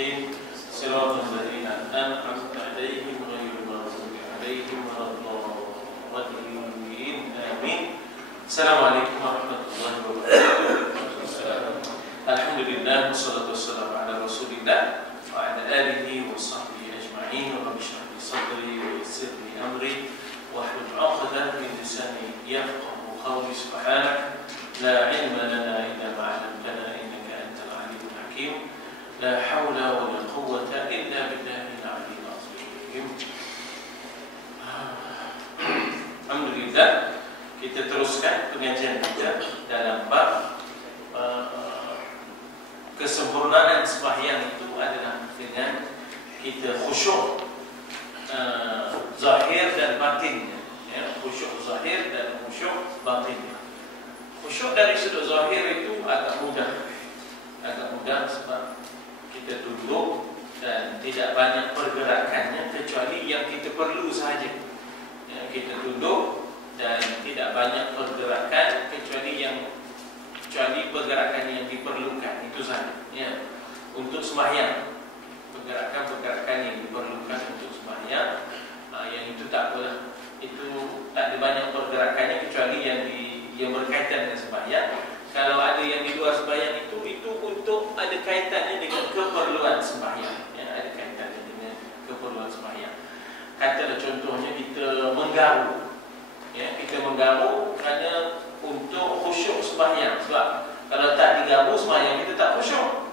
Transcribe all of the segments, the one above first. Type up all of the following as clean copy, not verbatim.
المستقيم صراط الذين أنعمت عليهم غير المغضوب عليهم ولا الضالين آمين. السلام عليكم ورحمة الله وبركاته. الحمد لله والصلاة والسلام على رسول الله وعلى آله وصحبه أجمعين. رب اشرح لي صدري ويسر لي أمري واحلل عقدة من لساني يفقهوا قولي. سبحانك لا علم لنا إلا ما علمتنا إنك أنت العليم الحكيم. لا حول ولا قوة إلا بالله العلي العظيم. Alhamdulillah, kita teruskan pengajian kita dalam bab kesempurnaan sembahyang itu adalah dengan kita khusyuk zahir dan batin, ya, khusyuk zahir dan khusyuk batin. Khusyuk dari sudut zahir itu agak mudah sebab kita duduk dan tidak banyak pergerakannya kecuali yang kita perlu sahaja. Ya, kita duduk dan tidak banyak pergerakan kecuali pergerakan yang diperlukan itu saja. Ya, untuk sembahyang pergerakan yang diperlukan untuk sembahyang, yang itu tak boleh, itu tak ada banyak pergerakannya kecuali yang berkaitan dengan sembahyang. Kalau ada yang di luar sembahyang itu untuk ada kaitannya dengan keperluan sembahyang, ya, ada kaitannya dengan keperluan sembahyang. Katalah contohnya kita menggaru, ya, kita menggaru kerana untuk khusyuk sembahyang. Sebab kalau tak digaru sembahyang kita tak khusyuk.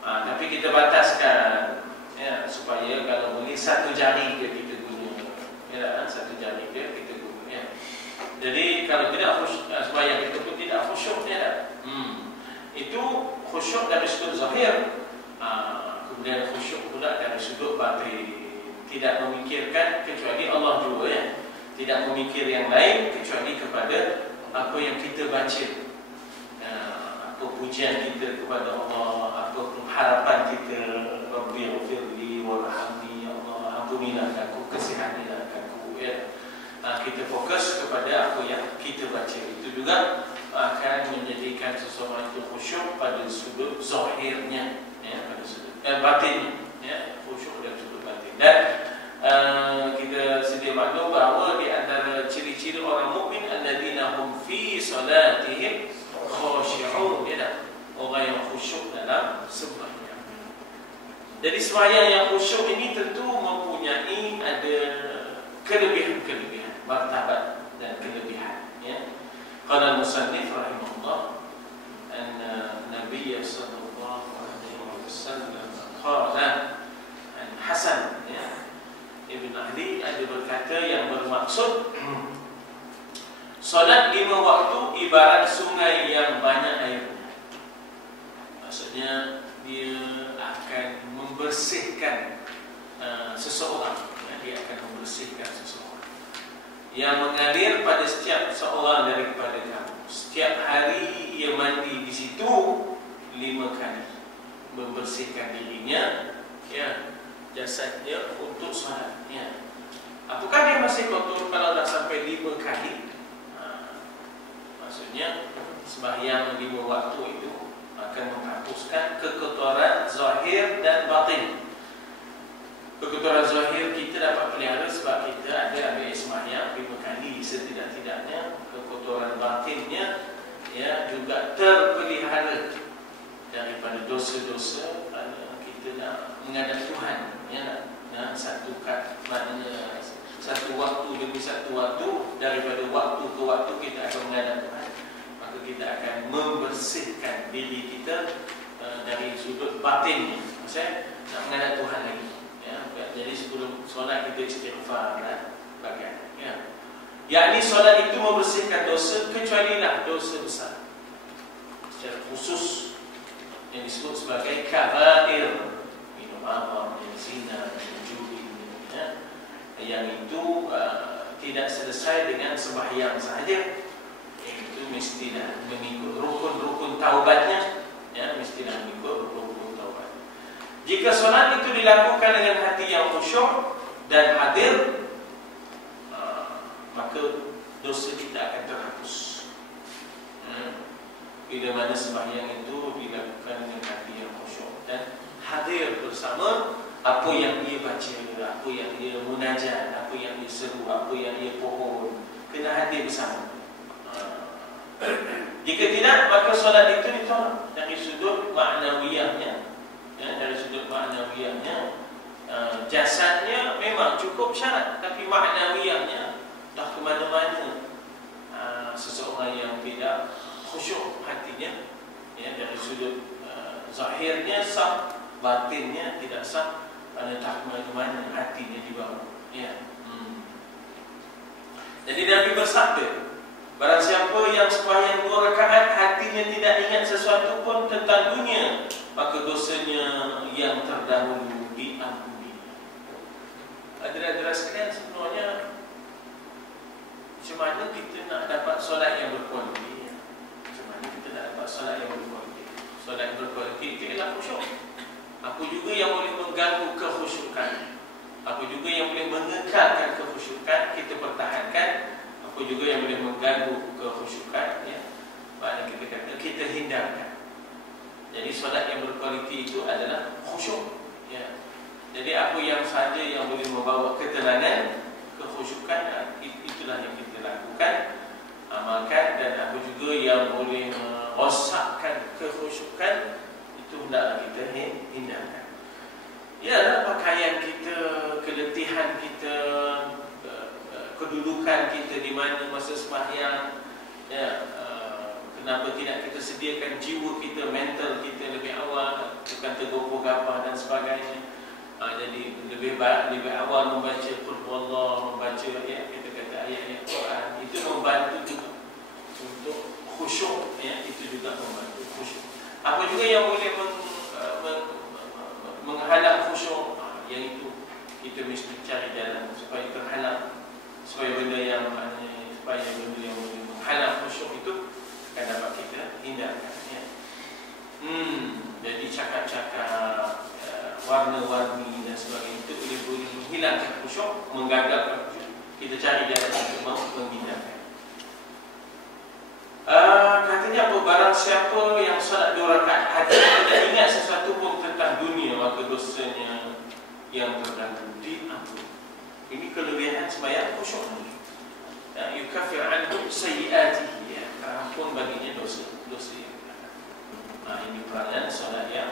Tapi kita bataskan, ya, supaya kalau boleh satu jari dia kita guna, ya, satu jari dia kita guna, ya. Jadi kalau tidak khusyuk sembahyang kita pun tidak khusyuk, ya. Itu khusyuk dari sudut zahir. Kemudian khusyuk pula dari sudut batin. Tidak memikirkan kecuali Allah juga, ya. Tidak memikir yang lain kecuali kepada apa yang kita baca, apa pujian kita kepada Allah, apa harapan kita, Rabbighfirli warhamni, ya Allah ampunilah aku, kasihanilah aku, ya. Kita fokus kepada apa yang kita baca. Itu juga akan menjadikan seseorang itu khusyuk pada sudut zahirnya, ya, pada sudut batinnya, ya, khusyuk dari sudut batin. Dan kita sedia maklum bahawa di antara ciri-ciri orang mukmin alladzina hum fi salatihim khashi'un, ya, orang yang khusyuk dalam sembahyang. Jadi sembahyang yang khusyuk ini tentu mempunyai ada kelebihan, martabat dan kelebihan, ya. Qala al-musannif rahimahullah anna Nabiy sallallahu alaihi wasallam qala an Hasan, ya, Ibn Ahli ada berkata yang bermaksud solat 5 waktu ibarat sungai yang banyak airnya. Maksudnya dia akan membersihkan seseorang, ya, dia akan membersihkan seseorang yang mengalir pada setiap seorang daripada kamu. Setiap hari ia mandi di situ 5 kali, membersihkan dirinya, ya, jasadnya untuk salat, ya. Apakah dia masih kotor kalau dah sampai 5 kali? Maksudnya sembahyang 5 waktu itu akan menghapuskan kekotoran zahir dan batin. Kekotoran zahir kita dapat pelihara sebab kita ada ambil sembahyang 5 kali setidak-tidaknya. Kekotoran batinnya, ya, juga terpelihara daripada dosa-dosa kita nak menghadap Tuhan, ya. Maknanya satu waktu demi satu waktu, daripada waktu ke waktu kita akan menghadap Tuhan, maka kita akan membersihkan diri kita dari sudut batin, maksudnya nak menghadap Tuhan lagi, ya. Jadi sebelum solat kita istighfar dan sebagainya, ya. Yakni solat itu membersihkan dosa kecuali lah dosa besar secara khusus yang disebut sebagai kabair, minum arak, zina, judi, ya. Yang itu tidak selesai dengan sembahyang sahaja. Itu mestilah mengikut rukun-rukun taubatnya, ya, mestilah mengikut rukun taubat. Jika solat itu dilakukan dengan hati yang khusyuk dan hadir, maka dosa kita akan terhapus. Bila mana sembahyang itu dilakukan dengan hati yang khusyuk dan hadir bersama, apa yang dia baca, apa yang dia munajat, apa yang dia seru, apa yang dia pohon, kena hadir bersama. Jika tidak, maka solat itu ditolak dari sudut maknawiyahnya. Dari sudut maknawiyahnya, jasadnya memang cukup syarat, tapi maknawiyahnya dah ke mana-mana. Seseorang yang tidak khusyuk hatinya, dari sudut zahirnya sah, batinnya tidak sah, tak ke mana-mana hatinya dibawa. Jadi Nabi bersabda, barang siapa yang sembahyang 2 rakaat hatinya tidak ingat sesuatu pun tentang dunia, maka dosanya yang terdahulu diampuni. Hadirin sekalian, sebenarnya macam mana kita nak dapat solat yang berkualiti? Macam mana kita nak dapat solat yang berkualiti? Solat yang berkualiti itu ialah khusyuk. Apa juga yang boleh mengganggu kekhusyukan, apa juga yang boleh mengekalkan kekhusyukan, kita pertahankan. Apa juga yang boleh mengganggu kekhusyukan, maknanya kita kata kita hindarkan. Jadi solat yang berkualiti itu adalah khusyuk. Jadi apa yang saja yang boleh membawa ketenangan, kekhusyukan, itulah yang kita lakukan, amalkan. Dan apa juga yang boleh merosakkan kekhusyukan, itu hendaklah kita hindarkan. Ialah pakaian kita, keletihan kita, kedudukan kita di mana masa sembahyang, kenapa tidak kita sediakan jiwa kita, mental kita lebih awal, bukan tergopoh gapah dan sebagainya. Jadi lebih awal membaca Qul Huwallah, membaca kita kata ayat-ayat Quran, itu membantu juga untuk khusyuk. Itu juga membantu khusyuk. Apa juga yang boleh menghalang khusyuk, iaitu kita mesti cari jalan supaya terhalang, supaya benda yang boleh menghalang khusyuk itu akan dapat kita hindarkan. Jadi cakap-cakap, warna-warni dan sebagainya itu boleh menghilangkan khusyuk, menggagalkan khusyuk. Kita cari jalan untuk menghindarkan. Katanya apa? Barang siapa yang solat 2 rakaat hatinya tidak ingat sesuatu pun tentang dunia, maka dosanya yang terdahulu diampuni. Ini kelebihan sembahyang khusyuk. Yukaffir anhu sayyi'atihi, ampun baginya dosa yang ada. Ini peranan solat yang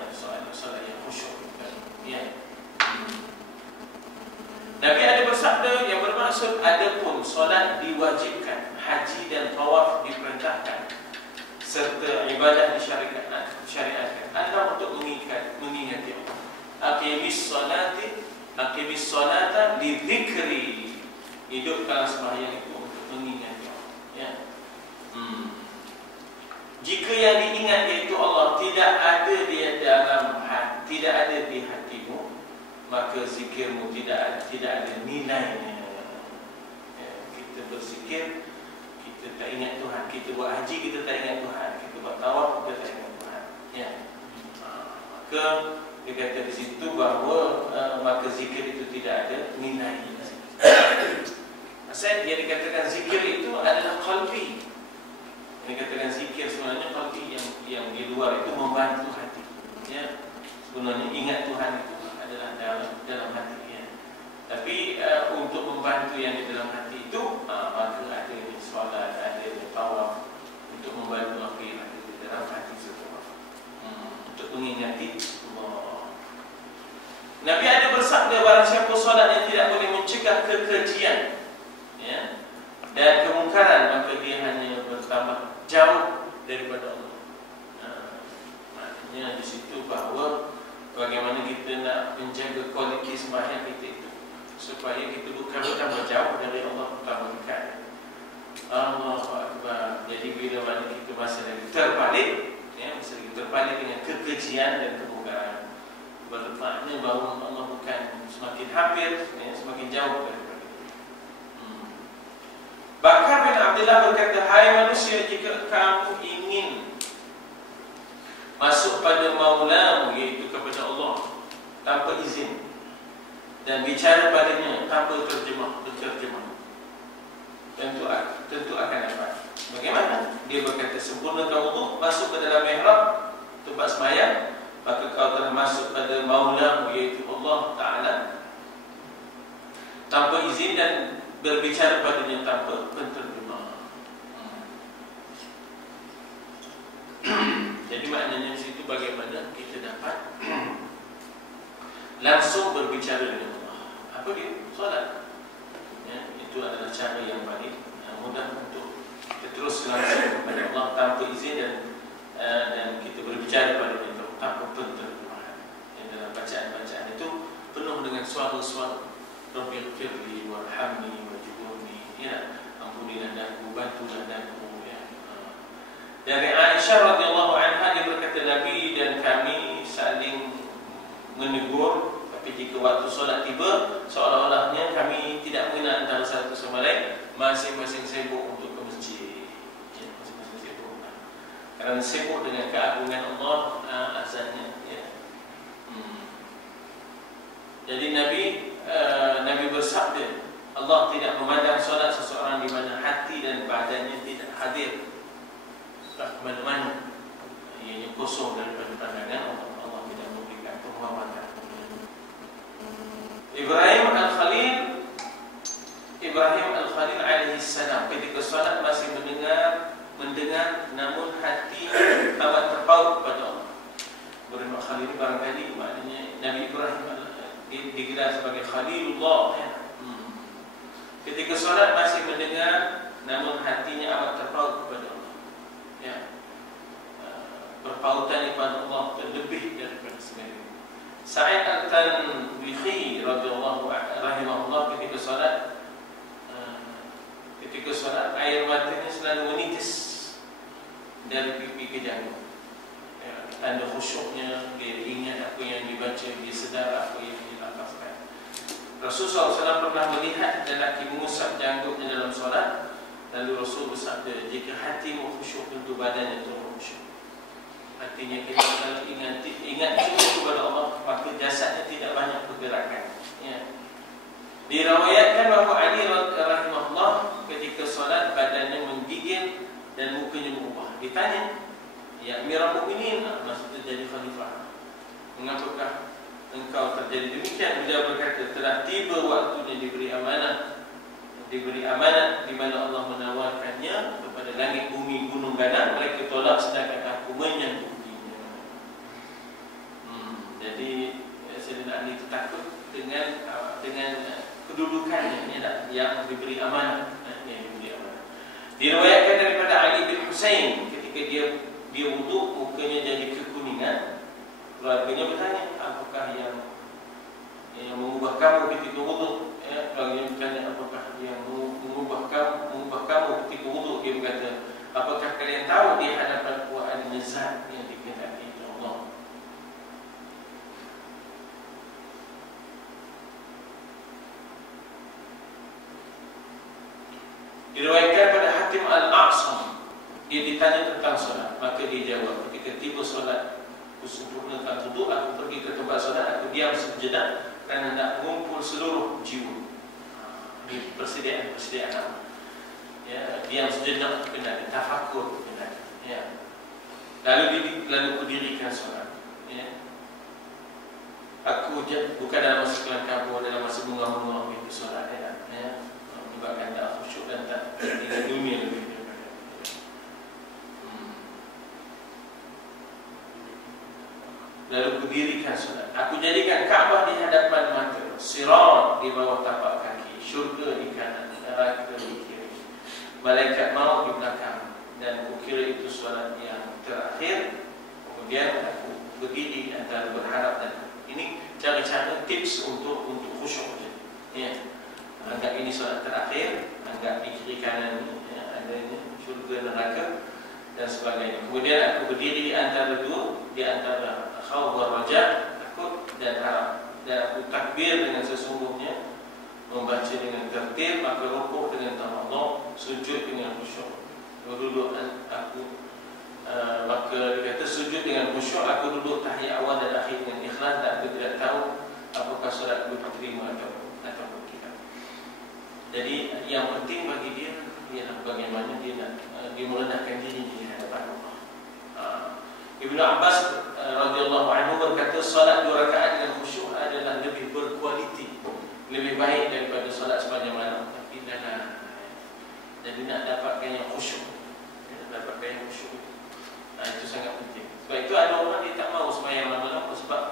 khusyuk. Nabi ada bersabda yang bermaksud, adapun solat diwajibkan, haji dan tawaf diperintahkan, serta ibadah disyariatkan adalah untuk mengingati Allah. Aqimis salata li dzikri, hidupkan sembahyang itu untuk mengingati Allah. Jika yang diingat iaitu Allah tidak ada di dalam hati, tidak ada di hatimu, maka zikirmu tidak ada nilainya. Kita berzikir, kita tak ingat Tuhan. Kita buat haji, kita tak ingat Tuhan. Kita buat tawaf, kita tak ingat Tuhan. Maka dia kata di situ bahawa maka zikir itu tidak ada nilai. Asal dia dikatakan zikir itu adalah qalbi. Dia katakan zikir sebenarnya qalbi, yang di luar itu membantu hati. Sebenarnya ingat Tuhan itu adalah dalam hati. Tapi untuk membantu yang di dalam hati itu, maka ada solat, ada tawaf, untuk membantu apa yang ada di dalam hati seseorang, untuk mengingati Allah. Nabi ada bersabda, barang siapa solat yang tidak boleh mencegah kekejian, dan kemungkaran, maka dia hanya bertambah jauh daripada Allah. Maknanya di situ bahawa bagaimana kita nak menjaga kualiti sembahyang kita itu, supaya kita bukan bertambah jauh dari Allah, bertambah dekat. Allahu Akbar. Jadi bila mana kita masa lagi terbalik, dengan kekejian dan kemungkaran, bermakna bahawa Allah bukan semakin hampir, semakin jauh daripada. Bakar bin Abdullah berkata, hai manusia, jika kamu ingin masuk pada maulamu, iaitu kepada Allah, tanpa izin, dan bicara padanya tanpa terjemah, tentu akan dapat. Bagaimana? Dia berkata, sempurnakan wudu, masuk ke dalam mihrab, tempat sembahyang, maka kau telah masuk pada maulamu, iaitu dan berbicara padanya tanpa penterjemah. Jadi maknanya di situ bagaimana kita dapat langsung berbicara dengan Allah. Apa dia? Solat. Ya, itu adalah cara yang paling mudah untuk kita terus langsung kepada Allah tanpa izin dan kita berbicara pada dia tanpa penterjemahan. Dalam bacaan-bacaan itu penuh dengan suara-suara Rabbighfirli warhamni wajburni, ya, ampunilah aku, bantulah aku, ya. Dari Aisyah radhiyallahu anha dia berkata, Nabi dan kami saling menegur, tapi jika waktu solat tiba, seolah-olahnya kami tidak mengenal antara satu sama lain, masing-masing sibuk untuk ke masjid, ya, masing-masing sibuk kerana sibuk dengan keagungan Allah azannya, ya. Jadi Nabi bersabda, Allah tidak memandang solat seseorang di mana hati dan badannya tidak hadir, tak mana-mana, ianya kosong daripada pandangan Allah. Allah tidak memberikan penghormatan. Ibrahim Al-Khalil alaihi salam ketika solat masih mendengar, namun hati amat terpaut kepada Allah. Ibrahim Al-Khalil barangkali maknanya Nabi Ibrahim digelar sebagai Khalilullah, ya. Ketika solat masih mendengar, namun hatinya amat terpaut kepada Allah, ya. Berpautan kepada Allah terlebih daripada segala. Sa'id Al-Tanbihi radhiyallahu rahimahullah ketika solat air matanya selalu menitis dari pipi ke janggut, ya, tanda khusyuknya. Dia ingat apa yang dibaca, dia sedar apa yang dilafazkan. Rasulullah SAW pernah melihat lelaki mengusap janggutnya dalam solat, lalu Rasul bersabda, jika hatimu khusyuk, tentu badannya turun khusyuk. Artinya kita selalu ingat cuma kepada Allah, maka jasadnya tidak banyak pergerakan, ya. Diriwayatkan bahawa Ali rahimahullah ketika solat badannya menggigil dan mukanya berubah. Ditanya, ya Amirul Mukminin, masa terjadi khalifah, mengapakah engkau terjadi demikian? Beliau berkata, telah tiba waktunya diberi amanah di mana Allah menawarkannya kepada langit, bumi, gunung, gadang. Mereka tolak sedangkan aku menyanggupinya. Jadi Sayyidina Ali itu takut dengan kedudukannya, yang diberi amanah, Diriwayatkan daripada Ali bin Husain ketika dia wuduk, mukanya jadi kekuningan. Keluarganya bertanya, apakah yang mengubah kamu ketika wuduk? Keluarganya bertanya, apakah yang mengubah kamu ketika wuduk? Dia berkata, apakah kalian tahu di hadapan Quran zat yang dikehendaki Allah? Diriwayatkan pada Hatim Al-A'sam, dia ditanya tentang solat, maka dia jawab, ketika tiba solat, aku sempurnakan wuduk, aku pergi ke tempat solat, aku diam sejenak kerana nak mengumpul seluruh jiwa. Ini persediaan apa? Ya, diam sejenak benar, tafakur benar, ya. Lalu aku dirikan solat, ya. Aku bukan dalam masa kelam kabur, dalam masa bunga-bunga itu solat, ya. Menyebabkan tak khusyuk dan tak tinggal dunia lebih daripada. Lalu aku dirikan solat. Aku jadikan Kaabah di hadapan mata, Sirat di bawah tapak kaki, syurga di kanan, neraka di kiri, malaikat maut di belakang, dan aku kira itu solat yang terakhir. Kemudian aku berdiri antara berharap dan ini cara-cara tips untuk khusyuk, ya. Anggap ini solat terakhir, anggap di kiri kanan ya, adanya syurga, neraka dan sebagainya. Kemudian aku berdiri di antara di antara khauf dan raja, takut dan harap, dan aku takbir dengan sesungguhnya, membaca dengan tertib, maka rukuk dengan tawadhu, sujud dengan khusyuk. Duduk aku maka dikata sujud dengan khusyuk, aku duduk tahiyat awal dan akhir dengan ikhlas, dan aku tidak tahu apakah solat diterima atau tidak. Jadi yang penting bagi dia ialah bagaimana dia merendahkan diri di hadapan Allah. Ibnu Abbas radhiyallahu anhu berkata, salat 2 rakaat dengan khusyuk adalah lebih berkualiti lebih baik daripada solat sepanjang malam, tapi dalam. Jadi nak dapatkan yang khusyuk, dapatkan yang khusyuk, itu sangat penting. Sebab itu ada orang dia tak mahu sembahyang malam, sebab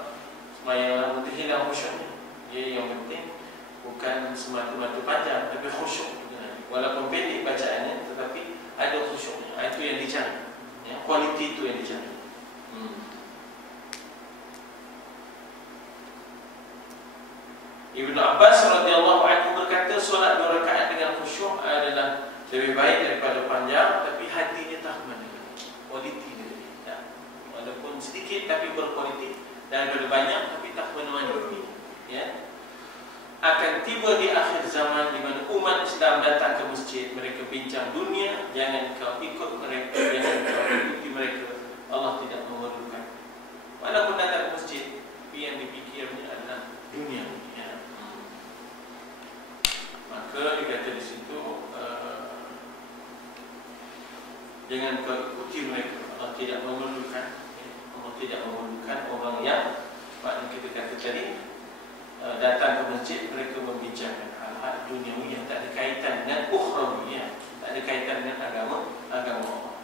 sembahyang malam itu hilang khusyuknya. Dia yang penting bukan semata-mata panjang, tapi khusyuk. Walaupun pendek bacaannya, tetapi ada khusyuknya. Itu yang dicari, kualiti itu yang dicari. Ibnu Abbas radhiyallahu anhu berkata, solat 2 rakaat dengan khusyuk adalah lebih baik daripada panjang, tapi hatinya tak mana. Kualiti dia, walaupun sedikit tapi berkualiti, daripada banyak tapi tak mana-mana. Ya. Akan tiba di akhir zaman di mana umat Islam datang ke masjid, mereka bincang dunia, jangan kau ikut mereka, jangan kau ikuti mereka. Allah tidak memerlukan. Walaupun datang ke masjid, tapi yang dipikirnya adalah dunia. Maka dikata di situ, jangan kau ikuti mereka. Allah tidak memerlukan. Allah tidak memerlukan orang yang, maknanya kita kata tadi, datang ke masjid, mereka membincangkan hal-hal duniawi yang tak ada kaitan dengan ukhrawi, tak ada kaitan dengan agama Allah.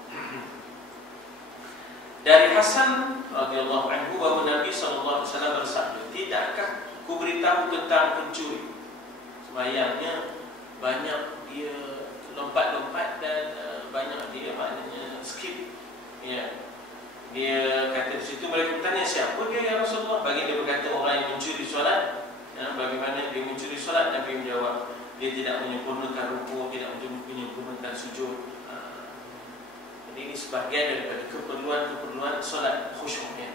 Dari Hasan radhiyallahu anhu bahawa Nabi SAW bersabda, tidakkah ku beritahu tentang pencuri? Sembahyangnya banyak dia lompat-lompat dan banyak dia maknanya skip. Ya. Dia kata di situ, mereka bertanya, siapa dia ya Rasulullah? Bagi dia berkata, orang yang mencuri solat. Bagaimana dia mencuri solat? Nabi menjawab, dia tidak menyempurnakan rukuk, tidak menyempurnakan sujud. Jadi ini sebahagian daripada keperluan solat khusyuknya.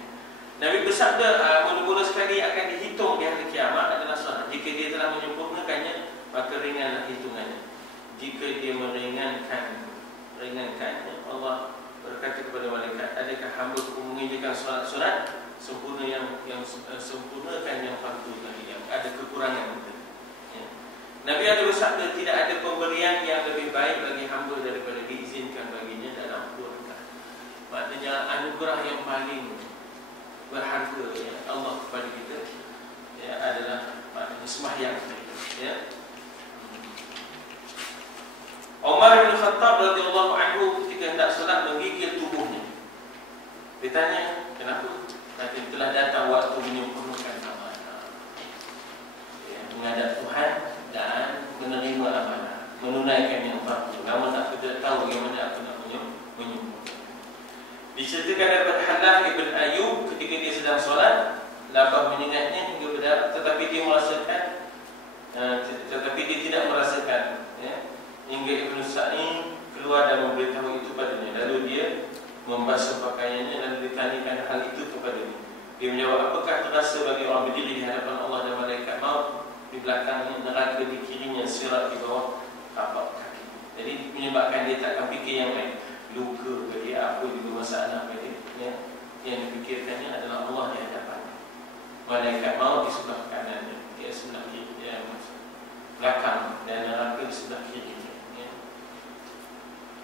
Nabi bersabda, mula-mula sekali akan dihitung di hari kiamat adalah solat. Jika dia telah menyempurnakannya, maka ringanlah hitungannya. Jika dia meringankannya, Allah berkata kepada malaikat, adakah hamba-Ku mengerjakan solat sempurna yang sempurnakan yang fardu tadi, yang ada kekurangan tadi. Ya. Nabi ada bersabda, tidak ada pemberian yang lebih baik bagi hamba daripada diizinkan baginya dalam 2 rakaat. Maknanya anugerah yang paling berharga Allah kepada kita adalah maknanya sembahyang. Ya. Umar bin Khattab radhiyallahu anhu ketika hendak solat menggigil tubuhnya. Ditanya, kenapa? Nanti telah datang waktu menyempurnakan amanah. Menghadap Tuhan dan menerima amanah, menunaikan yang fardu. Namun tak tahu bagaimana aku nak menyempurnakan. Diceritakan daripada Halaf ibn Ayyub ketika dia sedang solat, labah menyengatnya hingga berdarah, tetapi dia tidak merasakan. Hingga Ibn Sa'id keluar dan memberitahu itu padanya. Lalu dia membasuh pakaiannya dan ditanyakan hal itu kepadanya. Dia menjawab, apakah terasa bagi orang berdiri di hadapan Allah dan malaikat maut, di belakangnya neraka, di kirinya sirat, di bawah tapak kaki. Jadi menyebabkan dia takkan fikir yang lain. Luka ke dia, apa juga masalah ke dia. Yang dipikirkannya adalah Allah di hadapan. Malaikat maut di sebelah kanannya, dia sebelah kiri, belakang, dan neraka di sebelah kiri.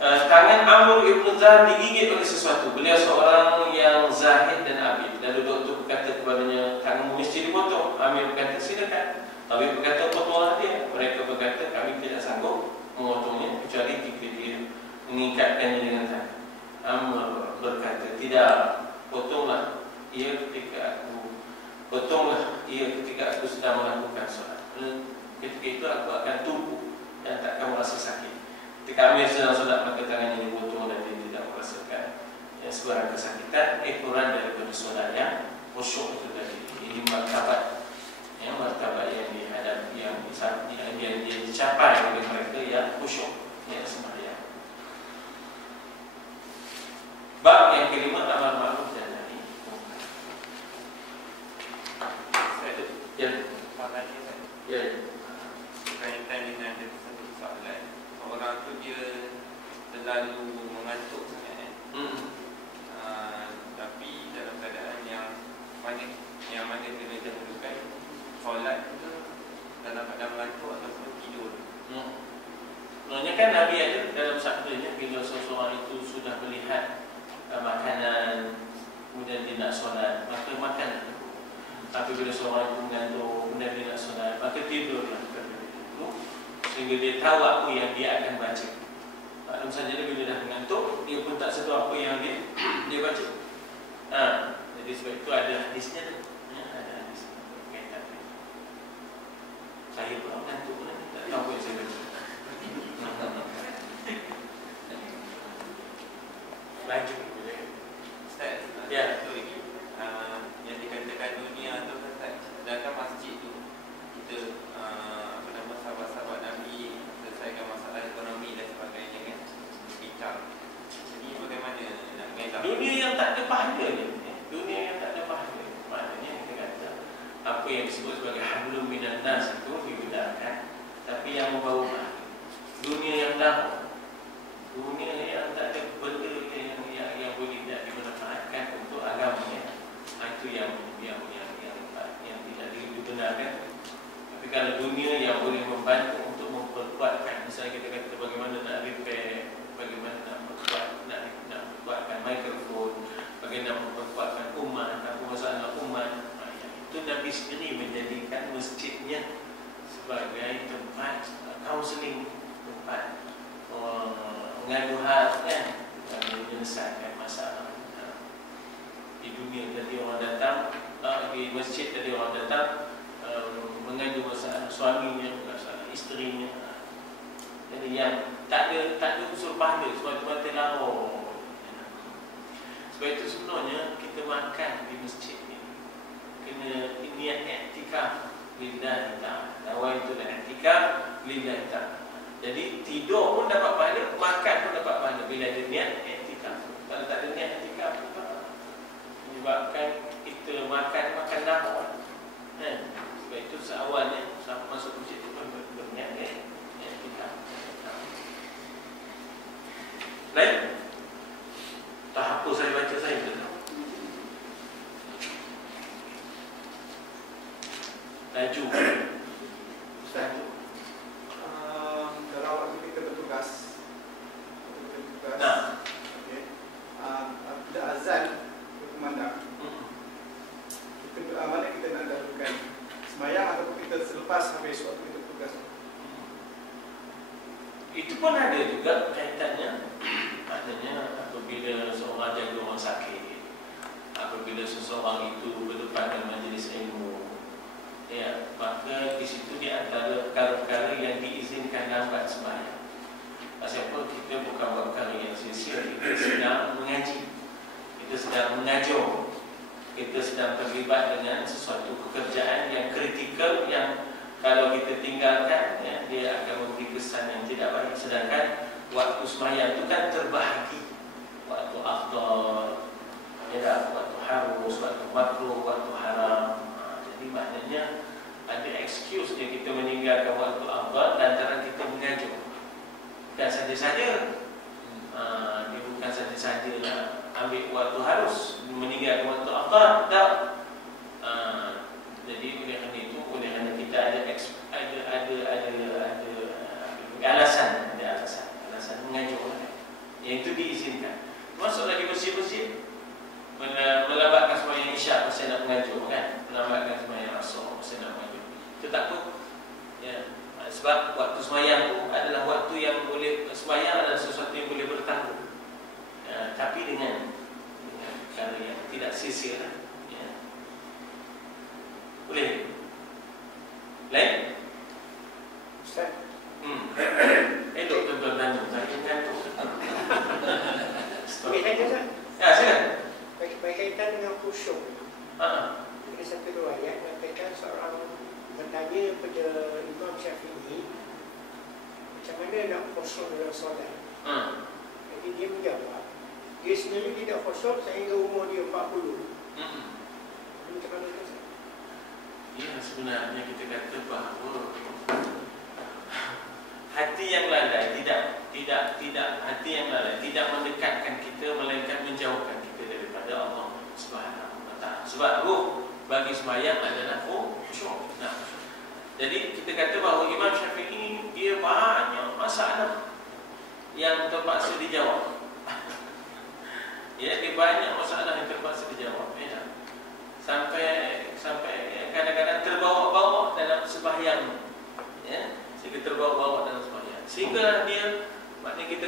Tangan Amr ibn Zar digigit oleh sesuatu. Beliau seorang yang zahid dan abid. Lalu doktor berkata kepadanya, tanganmu mesti dipotong. Amir berkata, silakan. Tapi berkata, potonglah dia. Mereka berkata, kami tidak sanggup memotongnya kecuali jika dia mengikatkannya dengan tangan. Amr berkata, tidak, potonglah ia ketika aku sedang melakukan solat. Ketika itu aku akan tumbuh dan tak akan merasa sakit. Ketika Amir sedang solat, maka tangannya dipotong dan dia tidak merasakan sebarang kesakitan. Kurang daripada solat yang khusyuk itu tadi. Ini martabat yang dihadapi, yang dicapai oleh mereka yang khusyuk, yang sembahyang. Bab yang kelima, amar ma'ruf dan nahi munkar. Ya. Ya. Berkaitan dengan satu soalan, orang tu dia terlalu mengantuk sangat, tapi dalam keadaan yang mana kena dahulukan solat tu dalam keadaan mengantuk ataupun tidur. Sebenarnya kan Nabi ada dalam sabdanya, bila seseorang itu sudah melihat makanan kemudian dia nak solat, maka makan. apabila seorang itu mengantuk, kemudian dia nak solat, maka tidurlah dulu, sehingga dia tahu apa yang dia akan baca. Maklum saja bila dia dah mengantuk, dia pun tak sedar apa yang dia baca. Jadi sebab itu ada hadisnya tu. Ada hadis. Saya pun mengantuk pun tak tahu apa yang saya baca. Lanjut. Ustaz, Ya. satu lagi. Yang dikatakan dunia tu Ustaz, sedangkan masjid tu kita sahabat-sahabat Nabi selesaikan masalah ekonomi dan sebagainya kan, bincang. Jadi bagaimana nak mengelak Dunia yang tak ada pahala ni, dunia yang tak ada pahala, maknanya kita kata apa yang disebut sebagai hablum minan nas itu dibenarkan, tapi yang membawa pahala. Dunia yang dah, dunia yang tak ada benda yang boleh tidak dimanfaatkan untuk agamanya, itu yang tidak dibenarkan. Tapi kalau dunia yang boleh membantu untuk memperkuatkan, misalnya kita kata bagaimana nak repair, bagaimana nak memperkuatkan mikrofon, bagaimana memperkuatkan umat, apa masalah umat, itu Nabi sendiri menjadikan masjidnya sebagai tempat kaunseling, tempat mengadu hal kan, menyelesaikan masalah di dunia. Jadi orang datang di masjid, tadi orang datang mengadu masalah suaminya, masalah isterinya. Jadi yang tak ada unsur pahala, semata-mata lara. Sebab itu sebenarnya kita makan di masjid ni kena niat i'tikaf lillahi ta'ala. Lawan itu dah i'tikaf lillahi ta'ala. Jadi tidur pun dapat pahala, makan pun dapat pahala bila ada niat i'tikaf. Kalau tak ada niat i'tikaf, menyebabkan kita makan nahar. Sebab itu seawalnya sampai masuk masjid itu pun berniat i'tikaf. Lain? Tak apa saya baca saya betul. Laju. Kalau waktu kita bertugas, Nah. okay, ada azan berkumandang. Mana kita nak dahulukan, sembahyang ataupun kita selepas habis waktu kita bertugas? Itu pun ada juga kaitannya. Maknanya apabila seorang jaga orang sakit, apabila seseorang itu berdepan dengan majlis ilmu, ya, maka di situ di antara perkara-perkara yang diizinkan lambat sembahyang. Pasal apa? Kita bukan buat perkara yang sia-sia, kita sedang mengaji, kita sedang mengajar, kita sedang terlibat dengan sesuatu pekerjaan yang kritikal, yang kalau kita tinggalkan, ya, dia akan memberi kesan yang tidak baik. Sedangkan waktu sembahyang itu kan terbahagi, waktu afdal, ya, waktu harus, waktu makruh, waktu haram. Jadi maknanya ada excuse dia kita meninggalkan waktu afdal lantaran kita mengajar. Bukan saja-saja, dia bukan saja-saja ambil waktu harus, meninggalkan waktu afdal, tak. Jadi oleh kerana itu, oleh kerana kita ada alasan mengajar, yang itu diizinkan. Masuk lagi masjid-masjid, melambatkan sembahyang isyak pasal nak mengajar kan, melambatkan sembahyang asar pasal nak mengajar. Itu takut, ya. Sebab waktu sembahyang itu adalah waktu yang boleh, sembahyang adalah sesuatu yang boleh bertanggung, ya, tapi dengan cara yang tidak sia-sia, ya. Boleh? Lain? Ustaz, Elok tuan-tuan tanya, saya mengantuk. bagi saya Ustaz, Ya, silakan. berkaitan dengan khusyuk. Ada satu riwayat mengatakan seorang bertanya kepada Imam Syafi'i macam mana nak khusyuk dalam solat. Jadi dia menjawab, dia sendiri tidak khusyuk sehingga umur dia 40. Macam mana Ustaz? Ya, sebenarnya kita kata bahawa hati yang lalai hati yang lalai tidak mendekatkan kita, melainkan menjauhkan kita daripada Allah Subhanahu wa taala. Sebab ruh bagi sembahyang adalah khusyuk. Jadi kita kata bahawa Imam Syafi'i dia banyak masalah yang terpaksa dijawab. Ya, dia banyak masalah yang terpaksa dijawab, ya. Sampai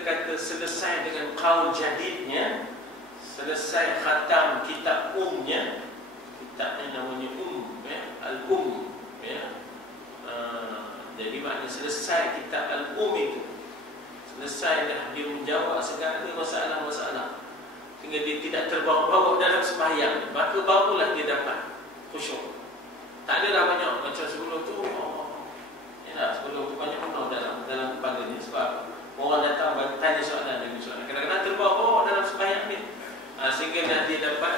kata selesai dengan qaul jadidnya, selesai khatam kitab umnya, kitabnya namanya ya, al-um ya. Jadi maknanya selesai kitab al-um itu, selesai dah dia menjawab segala masalah-masalah sehingga dia tidak terbawa-bawa dalam sembahyang, maka barulah dia dapat khusyuk. Tak adalah banyak macam sebelum tu. Sebelum tu banyak penuh dalam kepala ni. Sebab orang datang tanya soalan demi soalan, kadang-kadang terbawa-bawa dalam sembahyang ni, sehingga nanti dapat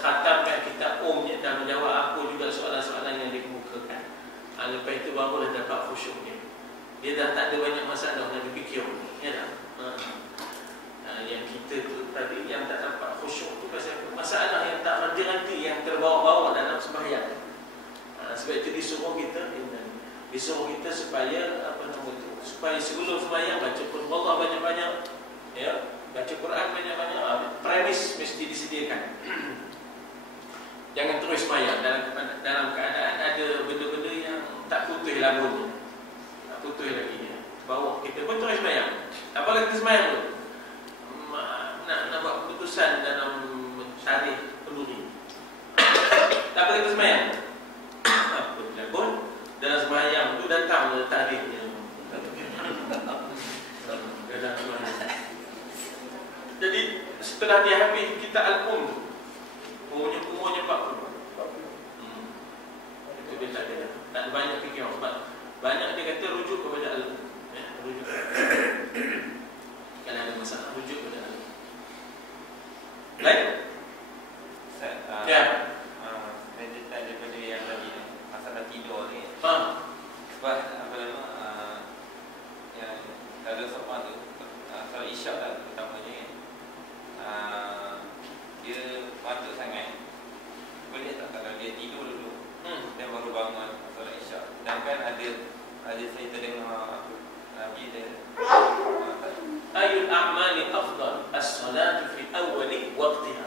khatamkan kitab umnya dan menjawab apa juga soalan-soalan yang dikemukakan. Lepas itu barulah dapat khusyuk dia. Dia dah tak ada banyak masalah nak fikir. Ya tak? Yang kita tu tadi yang tak dapat khusyuk tu pasal masalah yang tak ranti-ranti, yang terbawa-bawa dalam sembahyang. Sebab itu disuruh kita supaya supaya sebelum sembahyang baca Quran Allah banyak-banyak, ya, baca Quran banyak-banyak. Premis mesti disediakan. Jangan terus sembahyang dalam keadaan ada benda-benda yang tak putih lagunya, tak putih lagi ya. Bawa kita pun terus sembahyang. Apa lagi kita sembahyang tu? Nak buat keputusan dalam tarikh penduri. Tak apa kita sembahyang. Apa pun dalam sembahyang tu datang tarikhnya. Jadi setelah dia habis kita al-um, umurnya 40. Itu dia tak ada banyak fikir sebab banyak dia kata rujuk kepada al-um. Rujuk. Kalau ada masalah rujuk kepada al-um. Baik. Ya. Saya tanya daripada yang tadi masalah tidur ni. Sebab apa nama yang kalau seorang tu solat isyak lah utamanya dia patut sangat. Boleh tak kalau dia tidur dulu dan baru bangun solat isyak? Sedangkan ada saya terdengar Nabi dia ayul a'mali afdal as-salatu fi awwali waqtiha.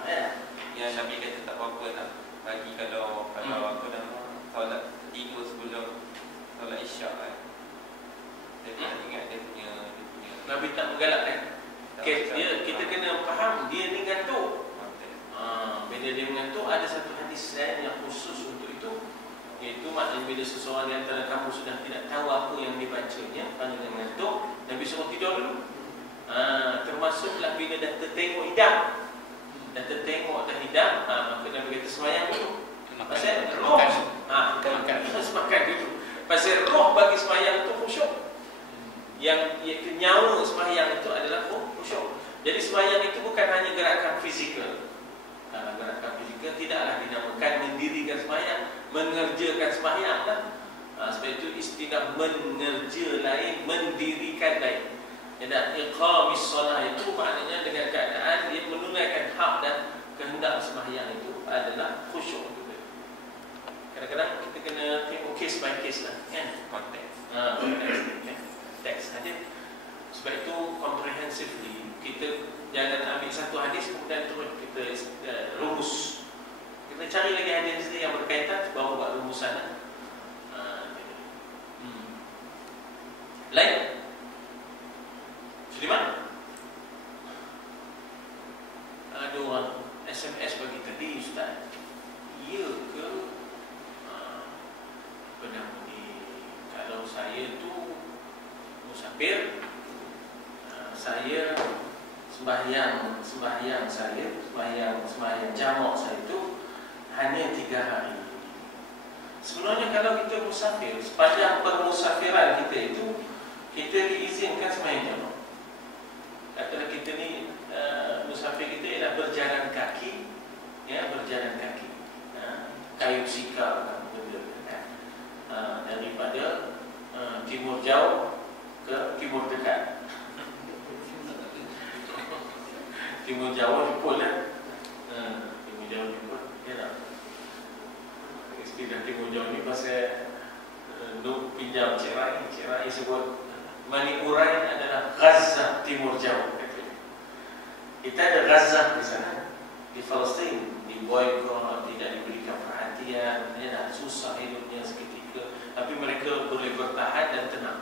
Ya, Nabi kata tak apa-apa nak bagi kalau apa nama solat tidur sebelum solat isyak kan. Saya tak ingat dia punya Nabi tak menggalakkan. Kita kena faham dia ni ngantuk. Bila dia mengantuk ada satu hadis lain yang khusus untuk itu, iaitu maknanya bila seseorang di antara kamu sudah tidak tahu apa yang dibacanya kerana dia mengantuk, Nabi suruh tidur dulu. Termasuklah bila dah tertengok hidang. Dah tertengok dah hidang, maka Nabi kata sembahyang dulu. Pasal roh makan dulu. Pasal roh bagi sembahyang itu khusyuk. Yang nyawa sembahyang itu adalah khusyuk. Jadi sembahyang itu bukan hanya gerakan fizikal. Gerakan fizikal tidaklah dinamakan mendirikan sembahyang, mengerjakan sembahyang lah. Sebab itu istilah mengerja lain, mendirikan lain. Dan iqamis solat itu maknanya dengan keadaan dia menunaikan hak dan kehendak sembahyang itu adalah khusyuk juga. Kadang-kadang kita kena tengok case by case lah, kan? Konteks. Teks saja. Sebab itu comprehensively kita jangan ambil satu hadis kemudian terus kita rumus. Kita cari lagi hadis yang berkaitan baru buat rumusan. Lain. Sudiman? Ada orang SMS bagi tadi, Ustaz. Ya ke? Apa nama ni? Kalau saya tu musafir, saya sembahyang jamak saya itu hanya 3 hari. Sebenarnya kalau kita musafir, sepanjang permusafiran kita itu kita diizinkan sembahyang jamak. Katalah kita ni musafir kita ialah berjalan kaki, ya, berjalan kaki, kayu sikar daripada timur jauh ke timur dekat. Timur jauh Jepun lah. Timur jauh Jepun, ya tak? Istilah timur jauh ni pasal Nuk pinjam Cerai sebut Mani Urai adalah Gaza timur jauh. Kita ada Gaza di sana, di Palestin, di boykot, tidak diberikan perhatian, ya, susah hidupnya seketika. Tapi mereka boleh bertahan dan tenang.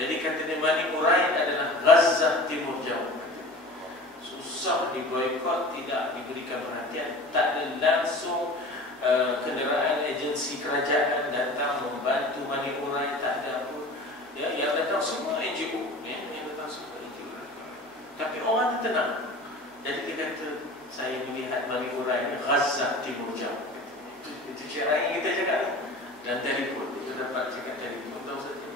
Jadi kata dia Bani Quraid adalah Gaza Timur Jauh. Susah diboikot, tidak diberikan perhatian, tak ada langsung kenderaan agensi kerajaan datang membantu Bani Quraid, tak ada apa. Ya, yang datang semua NGO, ya, yang datang semua NGO. Tapi orang itu tenang. Jadi dia kata, saya melihat Bani Quraid ini Gaza Timur Jauh. Itu cara yang kita cakap ni. Dan telefon, kita dapat cakap telefon, tahu saja.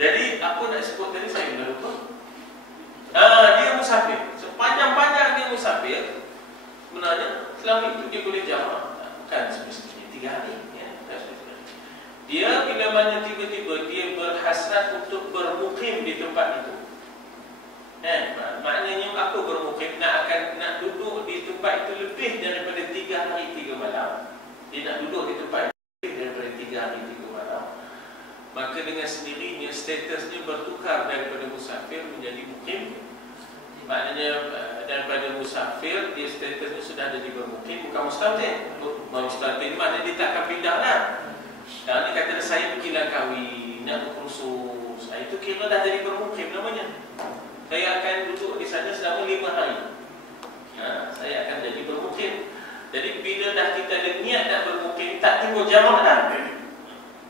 Jadi apa nak sebut tadi saya dah lupa. Dia musafir. Sepanjang-panjang dia musafir, sebenarnya selama itu dia boleh jamak. Bukan semestinya 3 hari, ya. Dia bila mana tiba-tiba dia berhasrat untuk bermukim di tempat itu. Maknanya apa bermukim? Nak duduk di tempat itu lebih daripada 3 hari 3 malam. Dia nak duduk di tempat itu lebih daripada 3 hari 3 malam. Maka dengan sendirinya statusnya bertukar daripada musafir menjadi mukim. Maknanya daripada musafir dia statusnya sudah ada di bermukim, bukan mustaqim. Mustaqim maknanya dia tak akan pindah lah. Dan dia kata saya pergi Langkawi nak berkursus. Itu kira dah jadi bermukim namanya. Saya akan duduk di sana selama 5 hari. Saya akan jadi bermukim. Jadi bila dah kita ada niat nak bermukim, tak timbul jamak dah.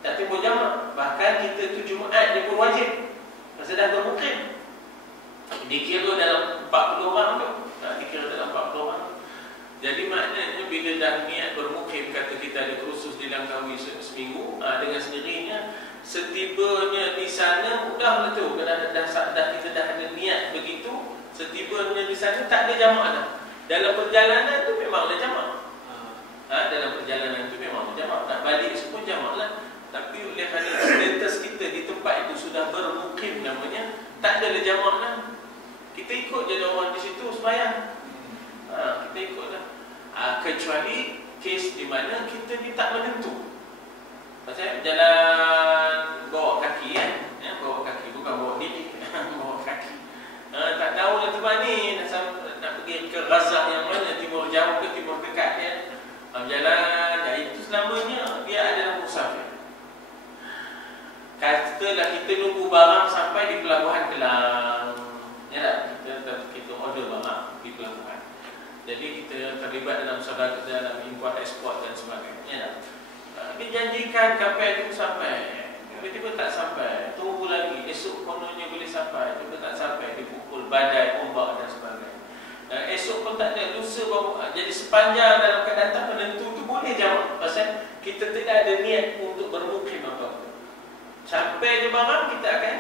Tak timbul jamak. Bahkan kita tu Jumaat dia pun wajib. Masa dah bermukim, dikira dalam 40 orang tu. Dikira dalam 40 orang. Jadi maknanya bila dah niat bermukim, kata kita ada kursus di Langkawi seminggu, dengan sendirinya setibanya di sana mudah lah tu. Kita dah ada niat begitu, setibanya di sana tak ada jamak dah. Dalam perjalanan tu memanglah jamak. Dalam perjalanan tu memanglah jamak. Nak balik pun jamak lah. Tapi oleh kerana status kita di tempat itu sudah bermukim namanya, tak ada lah jamak lah. Kita ikut je orang di situ sembahyang. Kita ikut lah. Kecuali kes di mana kita ni tak menentu. Pasal jalan bawa kaki kan, bawa kaki bukan bawa diri. Bawa kaki. Tak tahu lah tempat ni nak pergi ke Gaza yang mana, timur jauh ke timur dekat kan. Jalan itu selamanya dia adalah musafir. Katalah kita nunggu barang sampai di pelabuhan Kelang. Ya tak? Kita order barang di pelabuhan. Jadi kita terlibat dalam usaha dalam import ekspor dan sebagainya. Dijanjikan kapal itu sampai, tiba-tiba tak sampai. Tunggu lagi, esok kononnya boleh sampai, tiba tak sampai, dipukul badai, ombak dan sebagainya. Esok pun tak ada, lusa baru. Jadi sepanjang dalam keadaan tak menentu itu boleh jamak. Pasal kita tidak ada niat untuk bermukim apa-apa. Sampai je barang kita akan.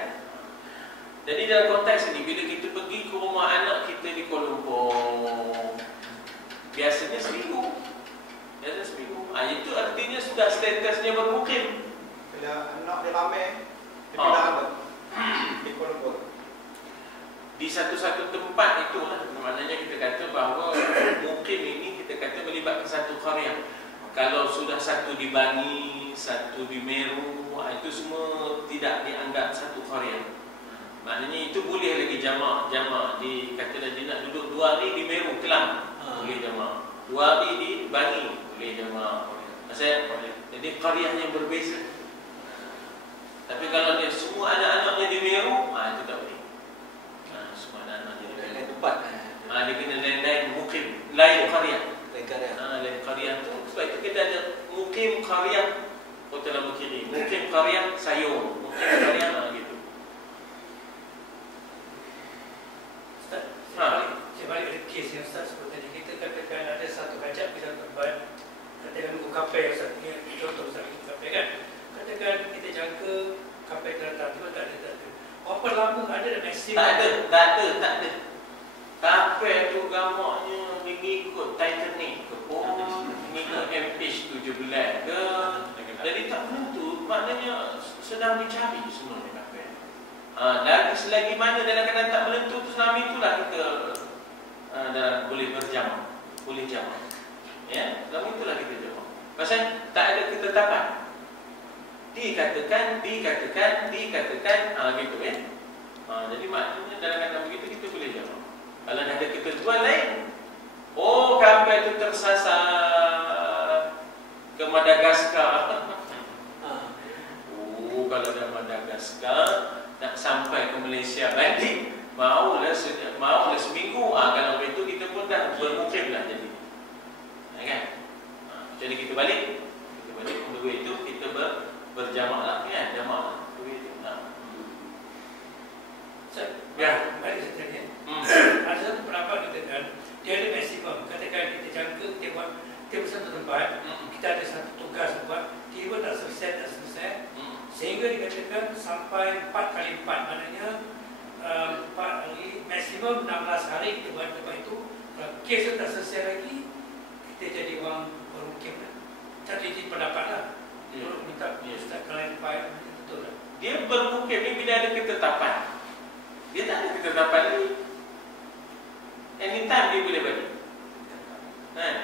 Jadi dalam konteks ini, bila kita pergi ke rumah anak kita di Kuala Lumpur, biasanya seminggu. Itu artinya sudah statusnya bermukim. Bila anak dia ramai, dia pindah apa? Di Kuala Lumpur. Di satu-satu tempat itulah, maknanya kita kata bahawa mukim ini kita kata melibatkan satu qaryah. Kalau sudah satu di Bangi, satu di Meru, itu semua tidak dianggap satu qaryah. Maknanya itu boleh lagi jamak di katalah dia nak duduk 2 hari di Meru Kelang, boleh jamak. 2 hari di Bangi, boleh jamak. Jadi qaryah yang berbeza. Tapi kalau dia semua anak-anaknya di Meru, itu tak boleh. Semua anak-anaknya di Meru tempat. Dia kena lain-lain mukim, lain qaryah. Lain qaryah tu. Sebab itu kita ada mukim qaryah Kota Lama Kiri, mukim qaryah Sayong, mukim qaryah gitu. Ustaz, saya balik pada kes yang Ustaz sebut tadi. Kita katakan ada satu hajat bila tempat, katakan nunggu kapal Ustaz, contoh Ustaz nunggu kapal kan. Katakan kita jangka kapal kereta, tiba tak ada. Berapa lama ada maksimum? Tak ada. Kapal tu gamaknya mengikut Titanic ke pun, mengikut MH17 ke. Jadi tak menentu, maknanya sedang dicari sebenarnya kapal. Lagi selagi mana dalam keadaan tak menentu tu, selama itulah kita boleh berjamak, boleh jamak. Ya, selama itulah kita jamak. Pasal tak ada ketetapan. Dikatakan gitu kan. Jadi maknanya dalam keadaan begitu kita boleh jamak. Kalau ada ketentuan lain, kapal itu tersasar ke Madagaskar. Kalau ada Madagaskar, nak sampai ke Malaysia balik, maulah seminggu. Kalau begitu kita pun dah bermukim lah jadi. Kan? Jadi kita balik dua itu kita berjamak lah kan, jamak lah dua itu. Ya, mari saya tanya. Ada satu pendapat kita kan, dia ada maksimum. Katakan kita jangka tiap satu tempat, kita ada satu tugas buat, tiba tak selesai, sehingga dikatakan sampai 4 kali 4, maknanya 4 hari, maksimum 16 hari kita buat tempat itu. Kalau kes itu tak selesai lagi, kita jadi orang bermukim lah. Jadi pendapat lah. Minta Ustaz clarify, betul lah. Dia bermukim ni bila ada ketetapan. Dia tak ada ketetapan ni. Anytime dia boleh balik.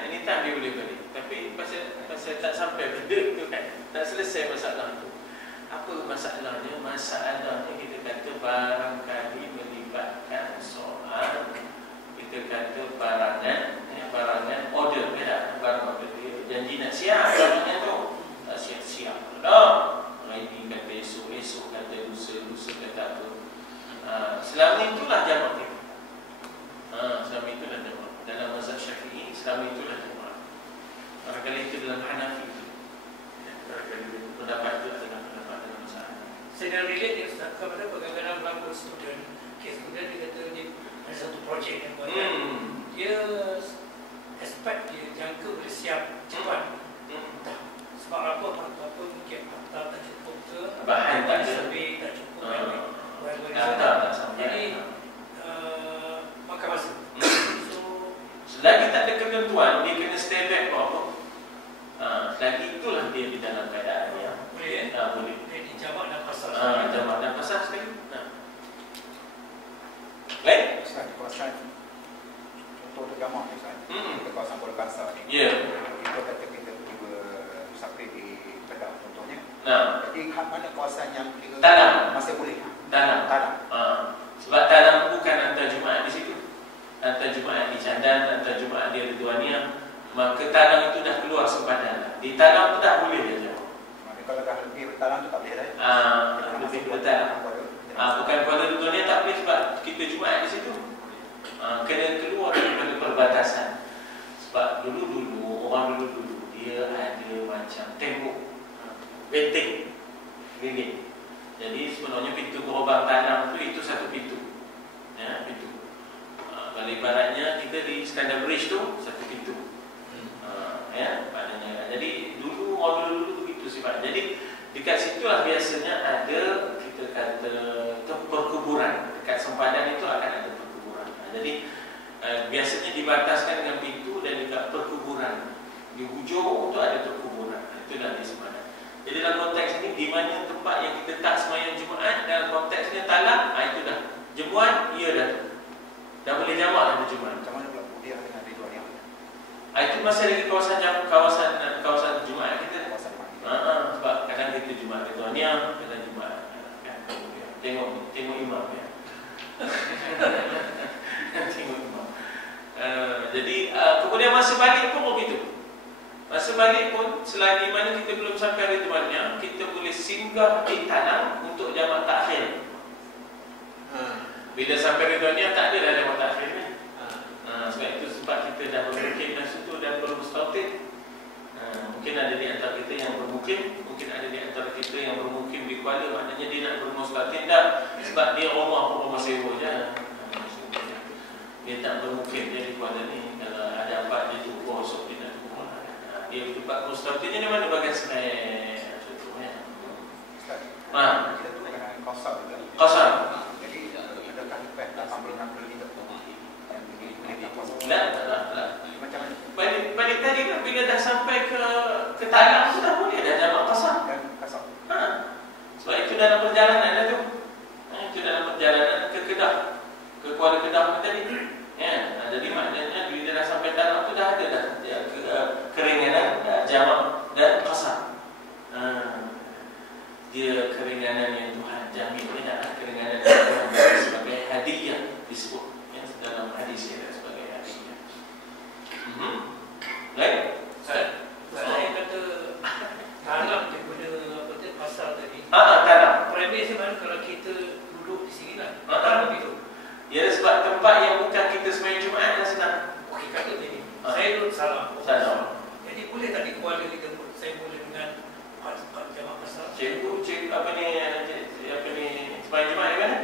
Anytime dia boleh balik. Tapi pasal tak sampai benda tu kan, tak selesai masalah tu. Apa masalahnya? Masalahnya kita kata barangkali melibatkan soal, kita kata barangan order kan, barang apa dia janji nak siap barangnya tu, tak siap-siap dah. Hari ni kata esok kata lusa kata apa. Selama itulah jamak kita. Selama itulah jamak. Dalam mazhab Syafi'i, selama itulah jamak. Barangkali itu dalam Hanafi. Pendapat itu adalah pendapat dalam masalah. Saya dah relate dia Ustaz kepada kadang-kadang berlaku student. Student dia kata dia ada satu projek yang buat. Dia expect dia jangka boleh siap cepat. Sebab apa mungkin tak cukup ke, bahan tak survey tak cukup, tak sampai. Jadi makan masa. Selagi tak ada ketentuan, dia kena stay back apa. Selagi itulah dia di dalam keadaan yang boleh. Boleh. Dia dijamak dan pasal. Jamak dan pasal sekali. Baik. Ustaz, kawasan contoh tergamak ni Ustaz. Kita kawasan Pulau Kasar ni. Ya. Kita kata kita tiba musafir di Kedah contohnya. Jadi mana kawasan yang kira Tanam. masih boleh? Tanam. Sebab tanam bukan hantar Jumaat di situ. Hantar Jumaat di Candan, hantar Jumaat di Ridwaniyah. Maka tanam itu dah keluar sempadan. Di tanam tu dah boleh dia. Kalau dah lebih bertanam tu tak boleh dah. Lebih bertanam. Bukan Kuala Ridwaniyah tak boleh sebab kita Jumaat di situ. Kena keluar daripada perbatasan. Sebab orang dulu dia ada macam tembok benteng keliling. Jadi sebenarnya pintu gerobak tanam tu itu satu pintu. Ya, pintu. Kalau ibaratnya kita di Iskandar Bridge tu satu pintu. Ya, maknanya. Jadi orang dulu begitu sifat. Jadi dekat situlah biasanya ada kita kata perkuburan. Dekat sempadan itu akan ada perkuburan. Jadi biasanya dibataskan dengan pintu dan dekat perkuburan. Di hujung tu ada perkuburan. Itu dah di sempadan. Jadi dalam konteks ini di mana tempat yang kita tak sembahyang Jumaat, dalam konteksnya talak, itu dah jemuan, dah boleh jamak lah Jumaat. Macam mana pula Budia dengan Ridwaniyah? Itu masih lagi kawasan Jumaat kita. Kawasan mana? Sebab kadang kita Jumaat Ridwaniyah, kadang Jumaat tengok imam ya. Tengok imam. Jadi kemudian masa balik pun begitu. Masa balik pun selagi mana kita belum sampai Ridwaniyah, kita boleh singgah di tanam untuk jamak takhir. Bila sampai Ridwaniyah tak ada dah jamak takhir ni. Sebab itu sebab kita dah bermukim dah situ dan belum mustautin. Mungkin ada di antara kita yang bermukim, mungkin ada di antara kita yang bermukim di Kuala, maknanya dia nak bermustautin dah sebab dia rumah sewa je. Dia tak bermukim dia di Kuala ni. Kalau ada apa dia tu esok dia nak rumah. Dia tempat mustautinnya di mana bagian Semen contohnya. Ustaz, kita tu dengan kosar juga. Kosar. Jadi adakah lepas 86 kali tak? Macam mana? Balik tadi kan bila dah sampai ke tanah sudah boleh dah jamak kasar. Dan kasar. Sebab itu dalam perjalanan dah tu. Itu dalam perjalanan ke Kedah, ke Kuala Kedah tadi. Ya, jadi maknanya bila dah sampai tanah tu dah ada dah keringanan jamak dan kasar. Dia keringanan yang Tuhan jamin, dia adalah keringanan yang Tuhan sebagai hadiah disebut dalam hadis dia sebagai hadiah. Baik. Saya kata tanam daripada pasal tadi. Tanam. Premis mana kalau kita salam. Salam. Jadi boleh tak di keluarga kita saya boleh dengan jamaah besar? Cikgu apa ni sembahyang Jumaat di mana?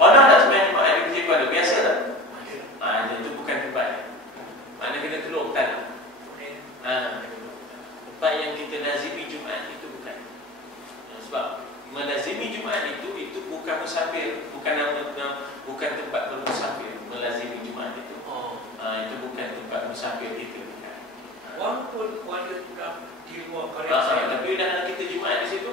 Mana tak sembahyang Jumaat di cikgu ada? Biasa tak? Itu bukan tempat. Mana kena keluar tanah. Tempat yang kita lazimi Jumaat itu bukan. Sebab melazimi Jumaat itu bukan musafir, bukan tempat bermusafir. Melazimi Jumaat itu. Itu bukan tempat musafir kita. Walaupun keluarga sudah di luar karya saya, tapi dah kita Jumaat di situ.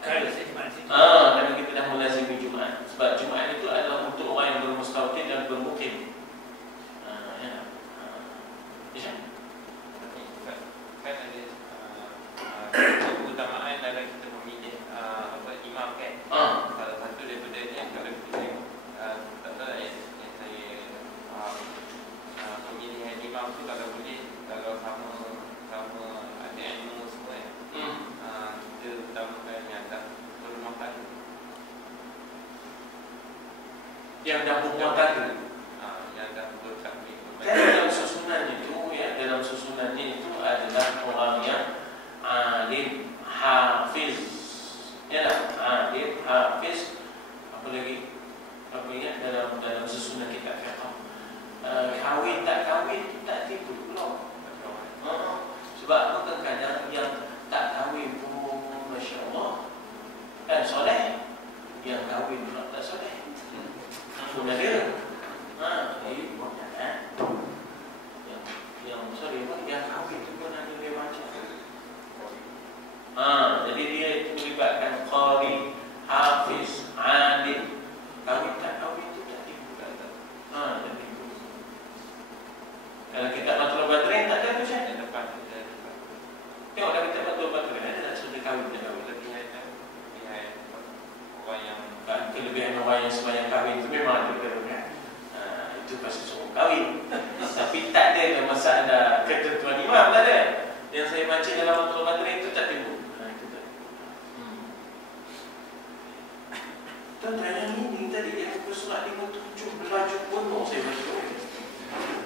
Kerana saya Jumaat di situ. Kerana kita dah melazimi Jumaat. Sebab Jumaat itu adalah untuk orang yang bermustautin dan bermukim. Kan ada keutamaan dalam kita memilih imam kan. Salah satu daripada ni kalau kita tengok tak tahu lah yang saya pemilihan imam tu kalau boleh, kalau sama ada ilmu semua kita utamakan yang dah berumah tangga, yang dah berumah tangga, yang dah bertakbir. Dalam susunannya itu adalah orang yang alim, hafiz. Alim, hafiz. Apa lagi? Apa ingat dalam susunan kitab fiqh. Kahwin tak kahwin tak tipu pula. Sebab apa kadang yang tak kahwin pun masya-Allah kan soleh, yang kahwin pula tak soleh. Pun ada. Ini banyak yang kahwin itu pun ada dia macam. Jadi dia itu melibatkan qari, hafiz, alim. Kahwin tak kahwin itu tak tipu kata. Tak tipu. Kalau kita Matul Badrin tak ada tu saya depan. Tengok dah kita Matul Badrin ada tak sudah kahwin tak kahwin. Kelebihan orang yang sembahyang kahwin itu memang ada kan. Itu pasti suruh kahwin. Tapi tak ada masa ada ketentuan imam, tak ada. Yang saya baca dalam Matul Badrin itu tak timbul. Itu tak. Tuan-tuan yang ini tadi yang surat 57 berlaju penuh saya baca.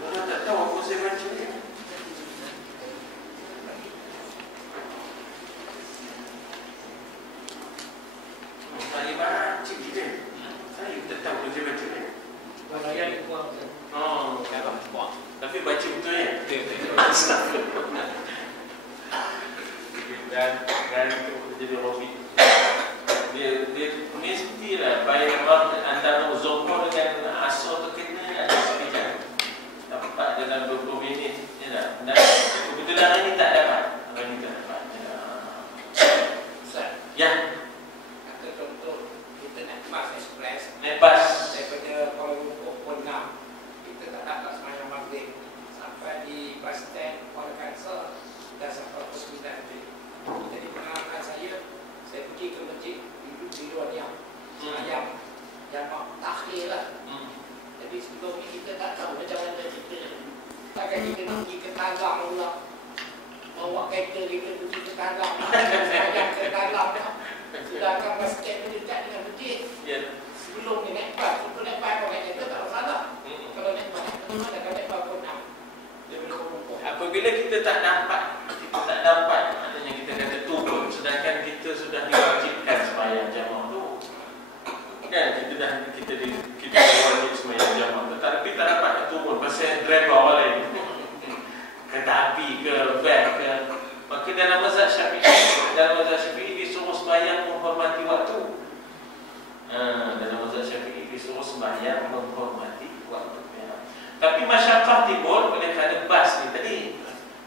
Orang tak tahu apa saya baca ni. Saya baca je. Saya tak tahu apa saya baca ni. Yang kuat. Tapi baca betul ya? Dan jadi hobi. Dia mestilah baik antara Zohor dengan Asar tu kena ada sekejap. Dapat dalam 20 minit. Dan kebetulan hari ni tak dapat. Ya. Kata contoh kita naik bas ekspres. Naik bas daripada Kuala Lumpur pukul 6. Kita tak dapat sembahyang maghrib. Sampai di bas stand Kuala Kansar dah sampai pukul 9. Jadi pengalaman saya pergi ke masjid duduk di luar diam. Sembahyang jamak takhir lah. Jadi sebelum ni kita tak tahu macam mana kita. Takkan kita nak pergi ke Talang pula. Bawa kereta kita pergi ke Talang. Sembahyang ke Talang. Sedangkan bas stand tu dekat dengan masjid. Sebelum ni naik bas, untuk naik bas kau naik kereta tak masalah. Kalau naik bas, kalau naik bas pun nak. Dia boleh kumpul. Apabila kita tak dapat, maknanya kita kata turun. Sedangkan kita sudah diwajibkan sembahyang jamaah tu. Kan kita wajib sembahyang jamaah tu. Tapi tak dapat turun pasal driver lain. Kereta api ke, van ke. Maka dalam mazhab Syafi'i disuruh sembahyang menghormati waktu. Dalam mazhab Syafi'i disuruh sembahyang menghormati waktu. Tapi masyarakat timbul oleh kerana bas ni tadi.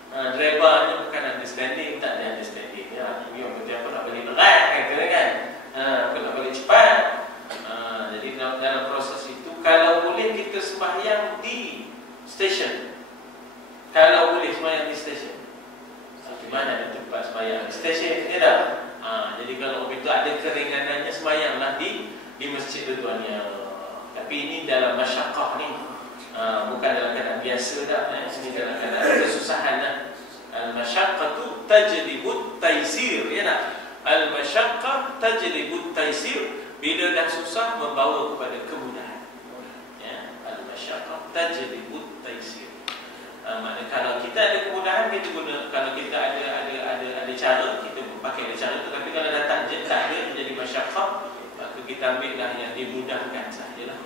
Driver ni bukan understanding, tak ada understanding. Ini orang kata apa nak balik berat kan. Apa nak balik cepat. Jadi dalam proses itu, kalau boleh kita sembahyang di stesen. Kalau boleh sembahyang di stesen. Di mana ada tempat sembahyang di stesen? Tidak. Jadi kalau itu ada keringanannya, sembahyanglah di masjid tujuannya. Tapi ini dalam masyaqqah ni. Bukan dalam keadaan biasa dah. Ini dalam keadaan kesusahan dah. Al-masyaqqatu tajlibut taisir. Ya tak? Al-masyaqqah tajlibut taisir. Bila dah susah membawa kepada kemudahan. Ya, al-masyaqqah tajlibut Maknanya kalau kita ada kemudahan kita guna, kalau kita ada cara kita pakai ada cara, tetapi kalau dah tak ada menjadi masyaqqah, maka kita ambil lah yang dimudahkan sajalah.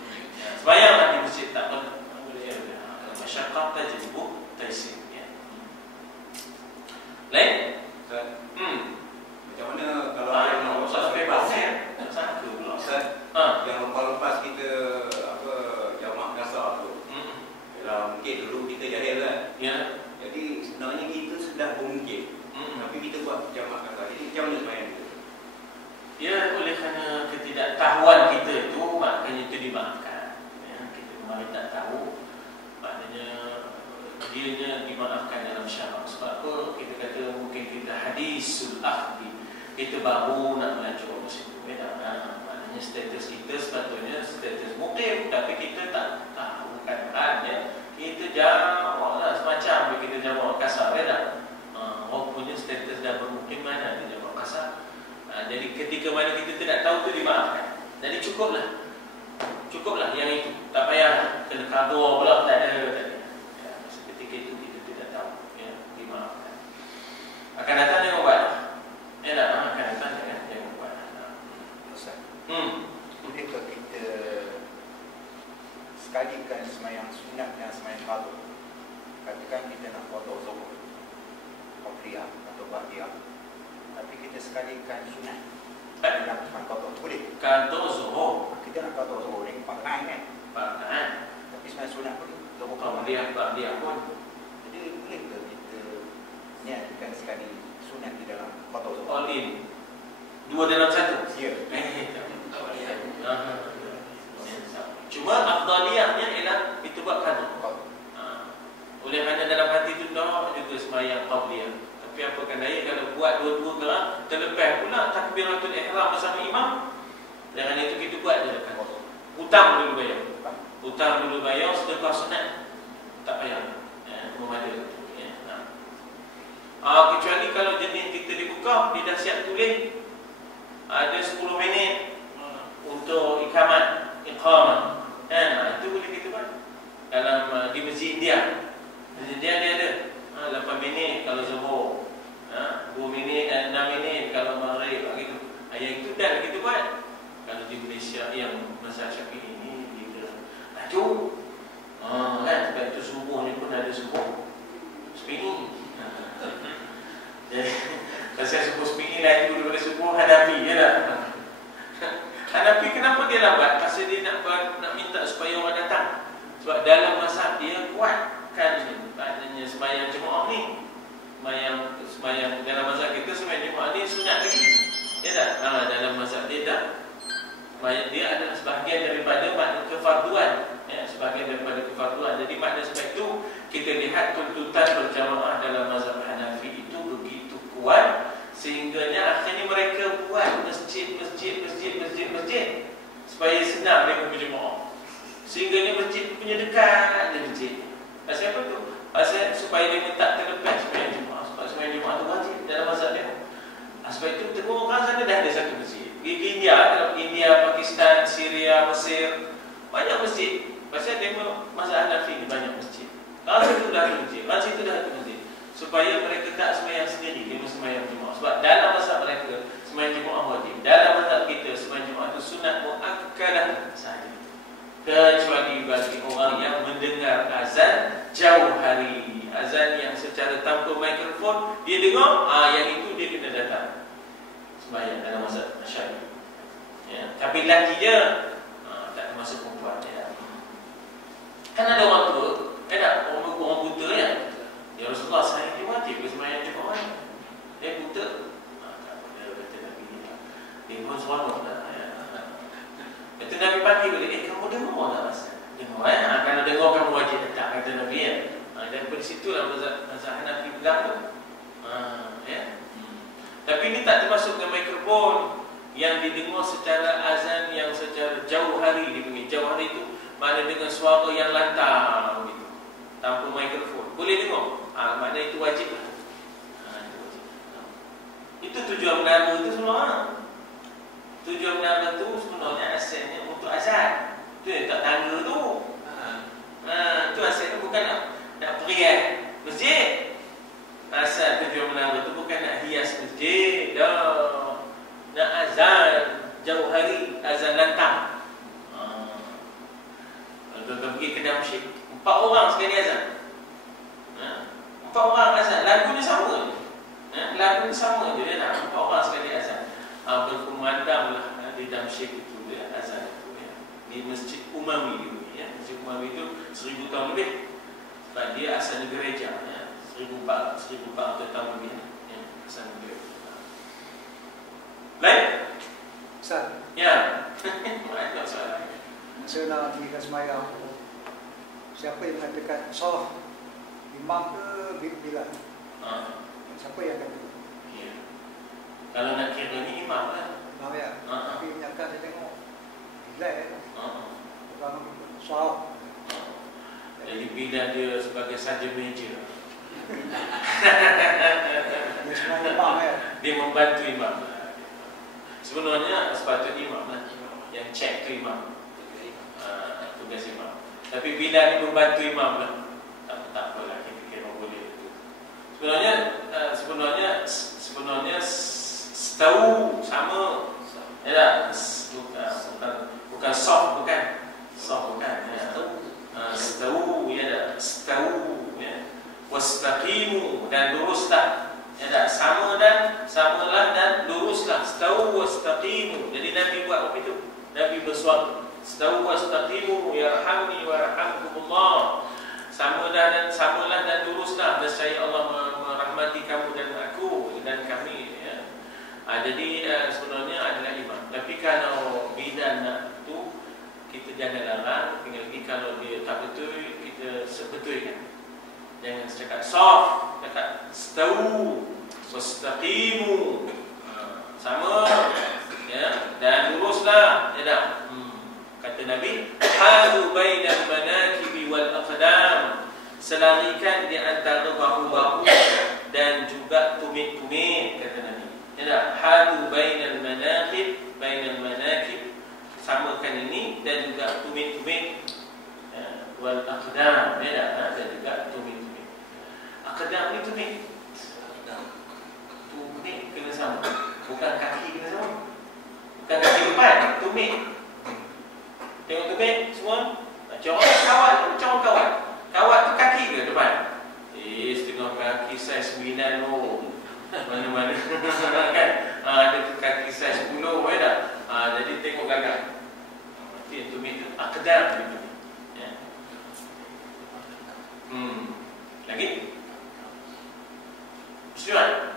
Sembahyanglah di masjid tak apa boleh. Kalau masyaqqah tajribu taysir ya. Lain? Macam mana kalau yang lepas bebas ya? Satu pula. Yang lepas kita apa jamak kasar tu. Kalau mungkin dulu kita jahil kan. Ya. Jadi sebenarnya kita sudah bermungkin. Tapi kita buat jamak kasar. Jadi macam mana sembahyang kita? Ya, oleh kerana ketidaktahuan kita itu maknanya itu dimaafkan. Ya, kita kemarin tak tahu, maknanya dianya dimaafkan dalam syarak. Sebab apa? Kita kata mungkin kita hadisul akhdi, kita baru nak belajar muslim. Maknanya status kita sepatutnya status mukim, tapi kita tak tahu kan ya. Kita jawablah semacam kita jawab kasar ya tak? Orang punya status dah bermukim mana dia jawab kasar. Jadi ketika mana kita tidak tahu tu dimaafkan. Jadi cukuplah yang itu. Tak payah kena kabur pula tak ada. Ya, ketika itu kita tidak tahu ya, dimaafkan. Akan datang jangan buat. Ya tak? Akan datang jangan buat. Ustaz. Bolehkah kita sekalikan sembahyang sunat dan sembahyang fardu? Katakan kita nak qada zuhur, qabliyah atau ba'diyah, tapi kita sekalikan sunat. Nak qada boleh. Qada zuhur. Kita nak qada zuhur ni fardu kan? Fardu. Tapi sembahyang sunat pun zuhur qabliyah pun. Jadi bolehkah kita niatkan sekali sunat di dalam qada zuhur? All in. Dua dalam satu. Ya. Cuma afdaliyahnya ialah itu buat qada. Oleh kerana dalam hati itu dah juga sembahyang qabliyah. Tapi apakan daya kalau buat dua-dua gerak, terlepas pula takbiratul ihram bersama imam. Dengan itu kita buat je kan. Hutang dulu bayar, sedekah sunat tak payah. Memadai ya. Kecuali kalau jenis kita dibuka, dia dah siap tulis ada 10 minit untuk iqamah. Itu boleh kita buat. Dalam di masjid India. Masjid India dia ada 8 minit kalau zuhur. 2 minit, 6 minit kalau maghrib gitu. Yang itu dah kita buat. Kalau di Malaysia yang mazhab Syafi'i ini dia laju. Kan sebab itu subuh ni pun ada subuh spinning. Jadi saya subuh spinning laju daripada subuh Hanafi ya tak? Hanafi kenapa dia lambat? Pasal dia nak minta supaya orang datang. Sebab dalam mazhab dia kuatkan maknanya sembahyang jemaah ni. Sembahyang dalam mazhab kita sembahyang jemaah ni sunat lagi. Ya tak? Dalam mazhab dia dah dia adalah sebahagian daripada makna kefarduan. Ya, sebahagian daripada kefarduan. Jadi makna sebab itu kita lihat tuntutan berjamaah dalam mazhab Hanafi itu begitu kuat sehingganya akhirnya mereka buat masjid supaya senang mereka berjemaah. Sehingganya masjid punya dekat dengan masjid. Pasal apa tu? Pasal supaya dia tak terlepas sembahyang jemaah. Sebab sembahyang jemaah tu wajib dalam mazhab dia. Sebab itu tengok orang sana dah ada satu masjid. Di India, Pakistan, Syria, Mesir, banyak masjid. Pasal dia mazhab Hanafi ni banyak masjid. Kalau situ dah ada masjid, kalau situ dah ada masjid. Supaya mereka tak sembahyang sendiri, dia sembahyang jemaah. Sebab dalam mazhab mereka sembahyang jemaah wajib. Dalam mazhab kita sembahyang jemaah itu sunat muakkadah sahaja. Kecuali bagi orang yang mendengar azan jauh hari, azan yang secara tanpa mikrofon dia dengar, yang itu dia kena datang sembahyang dalam mazhab Syafi'i. Ya, tapi lelaki dia tak termasuk perempuan ya. Kan ada orang tua, orang buta ya. Ya Rasulullah, saya ni wajib ke sembahyang jemaah? Dia buta. Tak boleh kata Nabi ni. Dia pun seronok dah. Kata Nabi pagi balik, kamu dengar tak masa? Dengar kalau dengar kamu wajib tak, kata Nabi ya. Dan dari situlah mazhab Hanafi bilang tu. Ya. Tapi ini tak termasuk dengan mikrofon yang didengar secara azan yang secara jauh hari dipanggil. Jauh hari itu makna dengan suara yang lantang gitu. Tanpa mikrofon. Boleh dengar. Makna itu wajib lah. Itu tujuan menara itu semua. Tujuan menara itu sebenarnya asalnya untuk azan. Itu yang tak tangga tu. Itu asalnya bukan nak beriak. masjid. Asal tujuan menara tu bukan nak hias masjid dah. Nak azan jauh hari, azan lantang. Kalau tuan pergi kedai musyrik, 4 orang sekali azan. 4 orang azan, lagunya sama je. Lagunya sama je, dia nak 4 orang sekali azan. Berkumandanglah di Damsyik itu dia azan itu ya. Di Masjid Umawi itu ya. Masjid Umawi itu 1000 tahun lebih. Sebab dia asalnya gereja ya. 1400 tahun lebih ya. Asalnya gereja. Baik. Ustaz. Ya. Banyak soalan. Saya nak tinggikan semayang. Siapa yang mengatakan salah? Imam ke Bilal? Siapa yang kata? Ya. Kalau nak kira ni imam lah. Imam ya? Tapi menyangka saya tengok Bilal ya? Bukan salah. Jadi Bilal dia sebagai sarjan meja. Dia semua imam ya? Dia membantu imam. Sebenarnya sepatutnya imam lah. Yang cek tu imam. Tugas imam. Tapi Bilal ni membantu imam lah. Tak apalah, kita kira boleh itu. Sebenarnya setahu sama. Ya tak? Bukan soft bukan. Soft bukan. Ya. Setahu ya tak? Setahu ya. Wastaqimu dan luruslah. Ya tak? Samalah dan luruslah. Setahu wastaqimu. Jadi Nabi buat apa itu? Nabi bersuara. Setahu wastaqimu yarhamni warhamkumullah. Samalah dan luruslah. Nescaya Allah merahmati kamu dan aku dan kami ya. Jadi sebenarnya adalah imam. Tapi kalau Bilal nak tu, kita jangan larang. Lagi kalau dia tak betul, kita sebetulkan. Jangan cakap soft, cakap setahu wastaqimu. Sama ya, dan luruslah ya tak? Kata Nabi, halu bainal manakibi wal aqdam. Selarikan di antara bahu-bahu dan juga tumit-tumit, kata Nabi. Ya tak? Halu bainal manakib, samakan ini dan juga tumit-tumit wal aqdam, ya tak? Dan juga tumit-tumit. Aqdam ni tumit. Tumit kena sama. Bukan kaki kena sama. Bukan kaki depan, tumit. Tengok tumit semua. Macam kawat. Kawat tu kaki ke depan? Setengah kaki saiz 9 mana-mana kan? Ada kaki saiz 10 ya tak? Jadi tengok gagak. Itu tumit tu aqdam gitu. Ya. Lagi? Siapa?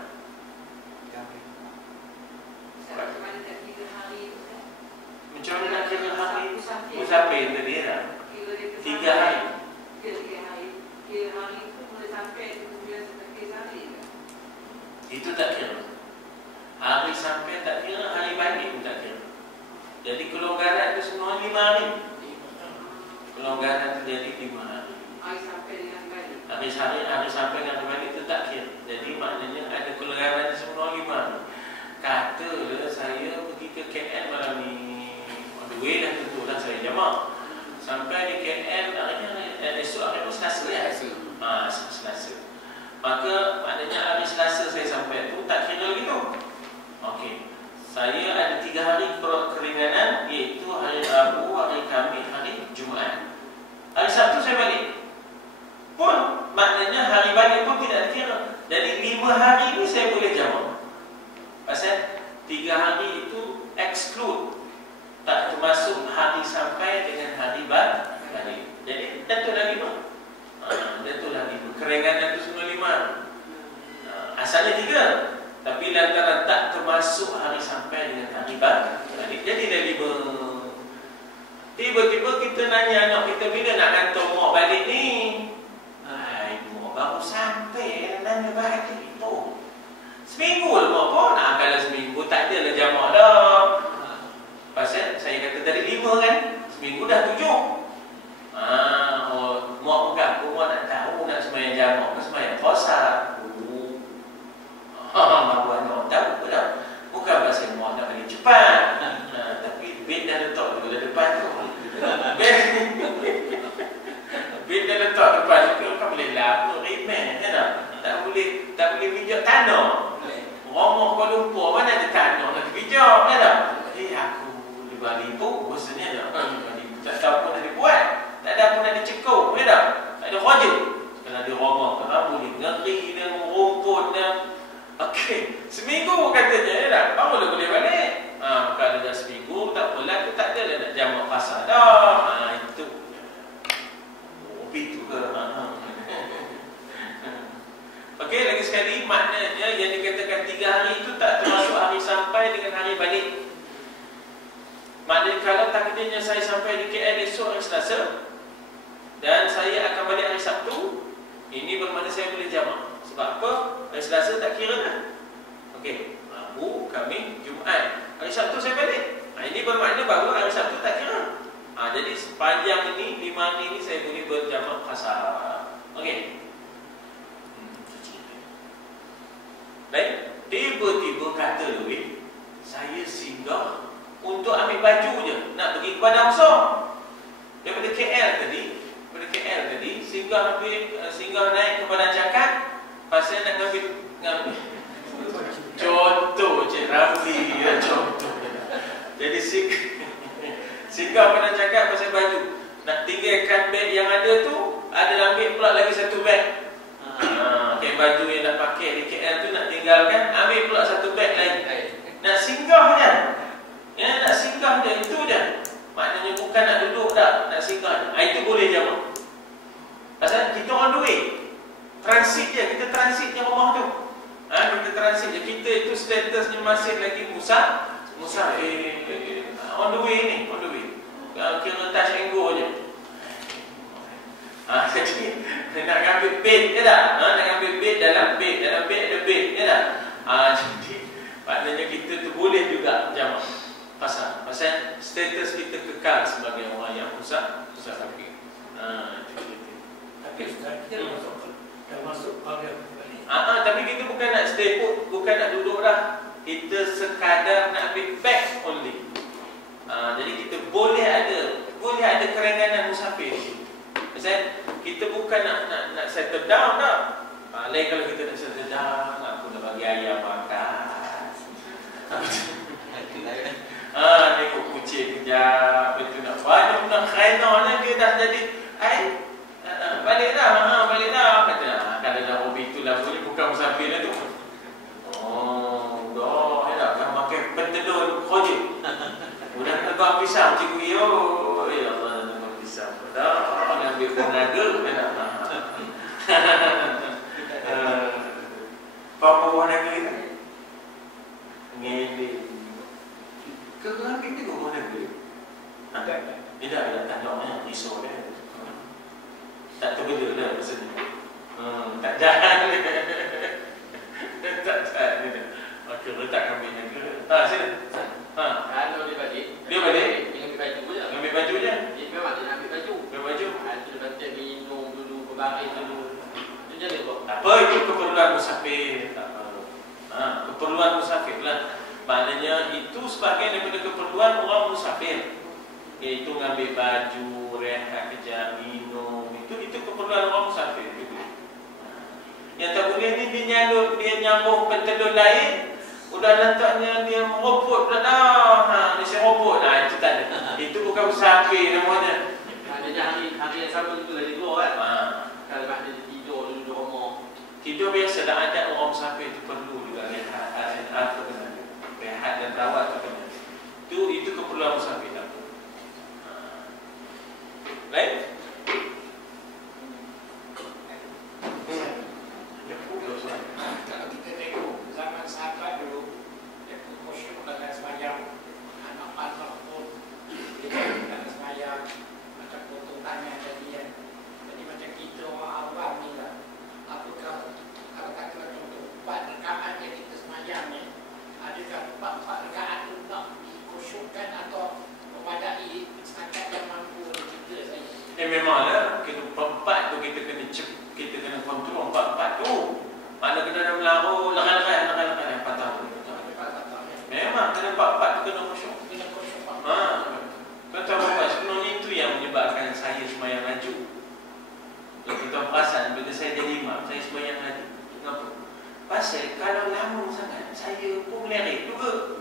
Macam mana nak kira hari musafir tadi lah? 3 hari. Kira hari itu boleh sampai sebagai hari. Itu tak kira. Hari sampai tak kira, hari balik pun tak kira. Jadi kelonggaran itu semua 5 hari. Kelonggaran itu jadi 5 hari. Hari sampai dengan balik. Hari sampai dengan balik itu tak kira. Jadi maknanya ada kelonggaran itu semua 5 hari. Katalah saya pergi ke KL malam ni. Duit dah tentulah saya jamak. Sampai di KL esok hari itu Selasa ya? Selasa. Maka maknanya hari Selasa saya sampai tu tak kira lagi tu. Okey. Saya ada 3 hari keringanan, iaitu hari Rabu, hari Khamis, hari Jumaat. Hari Sabtu saya balik. Pun maknanya hari balik pun tidak dikira. Jadi 5 hari ni saya boleh jamak. Pasal 3 hari itu exclude, tak termasuk hari sampai dengan hari balik. Jadi datulah 5. Datulah 5. Keringanan itu semua 5. Asalnya 3, tapi lantaran tak termasuk hari sampai dengan hari balik, jadi dah 5. Tiba-tiba kita nanya anak kita, bila nak hantar mak balik ni? Mak baru sampai, nanya balik itu. Seminggu lah mak pun. Kalau seminggu tak adalah jamak dah. Pasal saya kata dari 5 kan, seminggu dah 7. Mak bukan aku, mak nak tahu nak sembahyang jamak ke sembahyang puasa. Baru anak tahu ke tak? Bukan pasal mak nak balik cepat. Tapi bed dah letak dulu dah depan tu. Bed dah letak depan tu, kan boleh lama remeh kan tak? kemudian okey, seminggu katanya dah, baru boleh balik. Kalau dah seminggu tak boleh, aku tak ada nak jamak kasar dah. Itu. Itu ke? Okey, lagi sekali maknanya yang dikatakan 3 hari itu tak termasuk hari sampai dengan hari balik. Maknanya kalau takdirnya saya sampai di KL esok hari Selasa dan saya akan balik hari Sabtu, ini bermakna saya boleh jamak. Sebab apa? Hari Selasa tak kira dah. Okey, Rabu, Khamis, Jumaat. Hari Sabtu saya balik. Ini bermakna baru hari Sabtu tak kira. Jadi sepanjang ini 5 hari ini saya boleh berjamak kasar. Okey. Baik, tiba-tiba kata Louis, saya singgah untuk ambil baju je, nak pergi ke Padang Besar. Daripada KL tadi, singgah naik ke Padang Cakap, pasal nak ngambil contoh Cik Rafi, ya contoh. Jadi singgah Padang Cakap pasal baju, nak tinggalkan beg yang ada tu, ada ambil pula lagi satu beg. Baju yang nak pakai di KL tu nak tinggalkan, ambil pula satu beg lagi. Nak singgah je. Ya, nak singgah je, itu je. Maknanya bukan nak duduk dah, nak singgah je. Itu boleh jamak. Pasal kita on the way. Transit je, kita transit je rumah tu. Kita transit je. Kita itu statusnya masih lagi musafir. On the way ni, on the way. Kira touch and go je. Jadi nak ambil bed ke tak? Nak ambil bed dalam bed ada bed ke tak? Jadi maknanya kita tu boleh juga jamak pasal status kita kekal sebagai orang yang musafir. Tapi Ustaz, kita dah masuk balik. Tapi kita bukan nak stay put, bukan nak duduk dah. Kita sekadar nak ambil bag only. Jadi kita boleh ada kerenganan musafir di sini. Pasal kita bukan nak settle down dah. Lain kalau kita nak settle down, aku nak bagi ayam makan. Tengok kucing kejap, betul nak banyak nak khainah dia dah jadi balik dah. Kata kalau dah hobi tu lah boleh bukan musafir lah tu. Dah akan makan pentelur koja. Udah terbang pisang cikgu yo. Ya Allah, terbang pisang. Dah ambil penaga Papa buah naga ni ngedek kerana kita buah naga dia dah tandangnya risau dia tak terbeda lah maksudnya tak jalan tak jalan okey, letak ambil naga sila Kalau dia balik ambil baju je dia memang dia nak ambil baju. Itu dia kata minum dulu, berbaring dulu. Itu jadi kok. Apa itu keperluan musafir? Keperluan musafir lah. Maknanya itu sebagai daripada keperluan orang musafir. Iaitu ngambil baju, rehat kejap, minum. Itu keperluan orang musafir. Yang tak boleh ni dia nyambung pentelur lain. Udah letaknya dia meropot dah. Dia meropot. Itu tak ada. Itu bukan musafir namanya. Maknanya hari yang sama itu lagi keluar kan? Kalau maknanya tidur dulu di rumah. Tidur biasa dah ada orang musafir itu perlu juga rehat dan rawat tu kena. Itu keperluan musafir tak. Baik? Kalau kita tengok zaman sahabat dulu, dia khusyuk dalam sembahyang, anak-anak pun dia dalam sembahyang macam potong tangan tadi kan. Jadi macam kita orang awam ni lah. Apakah kalau kata contoh 4 rakaat yang kita sembahyang ni, adakah 4 rakaat tu nak dikhusyukkan atau memadai setakat yang mampu kita saja? Memanglah kita 4 tu kita kena kontrol 4 tu. Mana kena dalam laru lekan-lekan patah. Memang kena 4 tu kena khusyuk. Kau tahu apa sebenarnya itu yang menyebabkan saya sembahyang laju. Kalau kita perasan bila saya jadi imam, saya sembahyang laju. Kenapa? Pasal kalau lama sangat saya pun melerik juga.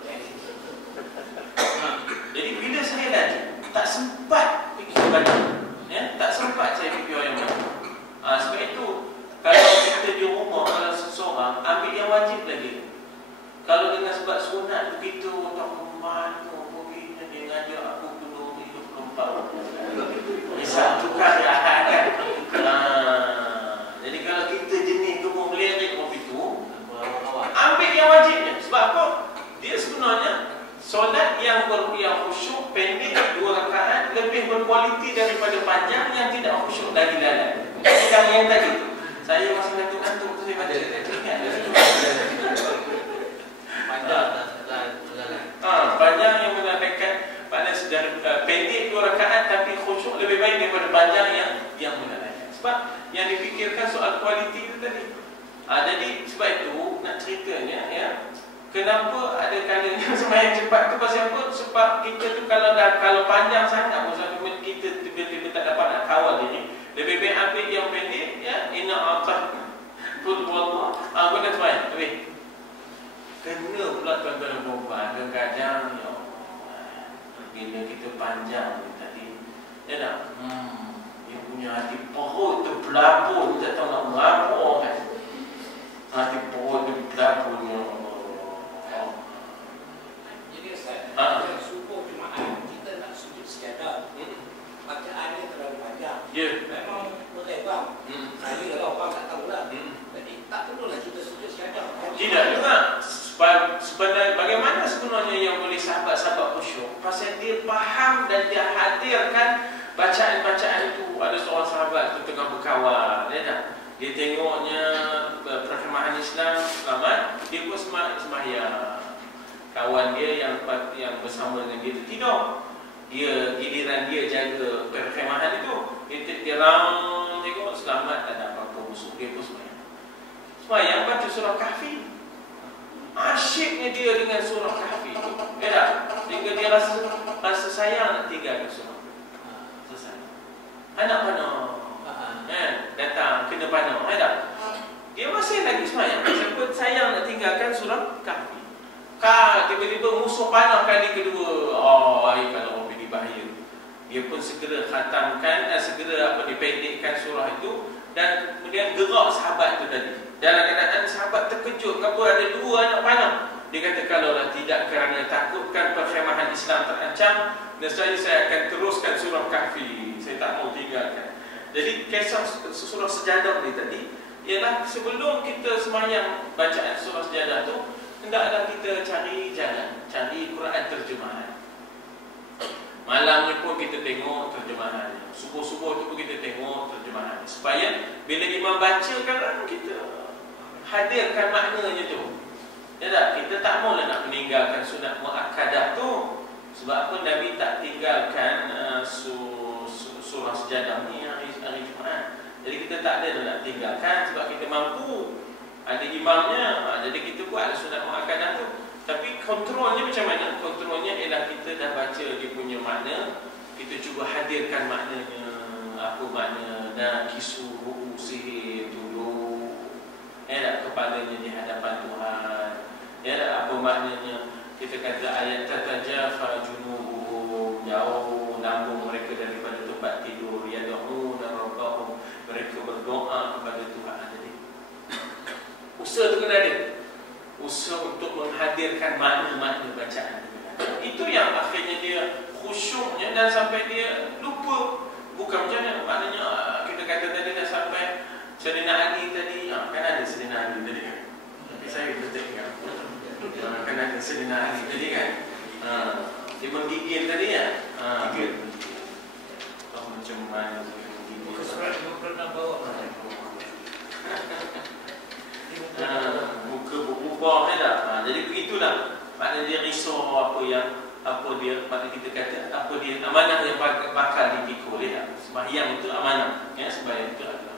Jadi bila saya laju, tak sempat fikir balik. Tak sempat saya fikir yang mana. Sebab itu kalau kita di rumah, kalau seseorang ambil yang wajib lagi. Kalau dengan sebab sunat begitu, tak membantu aku ini dia ngajak aku belum 24. Satu kali kan. Jadi kalau kita jenis tu mau melirik begitu, ambil yang wajibnya. Sebab apa? Dia sebenarnya solat yang khusyuk pendek 2 rakaat lebih berkualiti daripada panjang yang tidak khusyuk lagi dalam. Yang tadi tu. Saya masih ngantuk-ngantuk tu saya baca. Panjang yang menandakan pada sejarah pendek 2 rakaat tapi khusyuk lebih baik daripada panjang yang menandakan. Sebab yang dipikirkan soal kualiti itu tadi. Jadi sebab itu nak ceritanya ya, kenapa ada kalanya sembahyang cepat tu pasal apa? Sebab kita tu kalau panjang sangat masa kita tiba-tiba tak dapat nak kawal ini, lebih baik ambil yang pendek ya, inna a'tah qul huwallah. Guna sembahyang lebih. Kena pula tuan-tuan dan puan, kadang-kadang ya bila kita panjang tadi ya tak? Dia punya hati perut tu berlapun, tak tahu nak melapor kan. Hati perut tu berlapun ya Allah. Jadi Ustaz, subuh Jumaat kita nak sujud sejadah. Bacaannya terlalu panjang. Ya. Memang berebang. Saya kalau orang tak tahu lah. Jadi tak perlulah kita sujud sejadah. Tidak juga. Sebenarnya bagaimana sebenarnya yang boleh sahabat-sahabat khusyuk? Pasal dia faham dan dia hadirkan bacaan-bacaan itu. Ada seorang sahabat tu tengah berkawal, dia tengoknya perkhemahan Islam selamat, dia pun sembahyang. Kawan dia yang bersama dengan dia tu tidur. Giliran dia jaga perkhemahan itu, dia tengok selamat, tak ada apa-apa musuh, dia pun sembahyang. Sembahyang baca surah Kahfi. Asyiknya dia dengan surah Kahfi itu, sehingga dia rasa sayang nak tinggalkan surah. Selesai. Anak panah, datang kena panah, dia masih lagi sembahyang. Sebab sayang nak tinggalkan surah Kahfi. Tiba-tiba musuh panah kali kedua. Kalau orang pilih bahaya. Dia pun segera khatamkan dan segera dipendekkan surah itu. Dan kemudian gerak sahabat itu tadi. Dalam keadaan sahabat terkejut, kenapa ada 2 anak panah. Dia kata, kalaulah tidak kerana takutkan perkhemahan Islam terancam, nescaya saya akan teruskan surah Kahfi. Saya tak mau tinggalkan. Jadi kisah surah sejadah ni tadi ialah sebelum kita sembahyang bacaan surah sejadah tu, hendaklah kita cari jalan, cari Quran terjemahan. Malamnya pun kita tengok terjemahan. Subuh-subuh tu pun kita tengok terjemahan. Supaya bila imam bacakan, kita hadirkan maknanya tu. Ya tak? Kita tak maulah nak meninggalkan sunat muakkadah tu. Sebab apa Nabi tak tinggalkan surah sejadah ni hari Jumaat. Jadi kita tak ada nak tinggalkan sebab kita mampu. Ada imamnya, jadi kita buat sunat muakkadah tu. Tapi kontrolnya macam mana? Kontrolnya ialah kita dah baca dia punya makna, kita cuba hadirkan maknanya. Apa makna dan kisu sihir dulu, kepalanya di hadapan Tuhan. Apa maknanya? Kita kata ayat tatajafa junubuhum, jauh lambung mereka daripada tempat tidur, yad'una rabbahum, mereka berdoa kepada Tuhan. Jadi usaha tu kena ada. Usaha untuk menghadirkan makna-makna bacaan. Itu yang akhirnya dia khusyuknya dan sampai dia lupa. Bukan macam mana, maknanya kita kata tadi dah sampai Sayyidina Ali tadi, kan ada Sayyidina Ali tadi kan. Tapi saya betul ingat. Kan ada Sayyidina Ali tadi kan. Dia menggigil tadi ya. Gigil. Macam mana menggigil. Kesurat dia pernah bawa. Muka berubah tak? Jadi begitulah. Maknanya dia risau apa dia pada kita kata apa dia amanah yang bakal dipikul dia. Sembahyang itu amanah, ya, sembahyang itu adalah.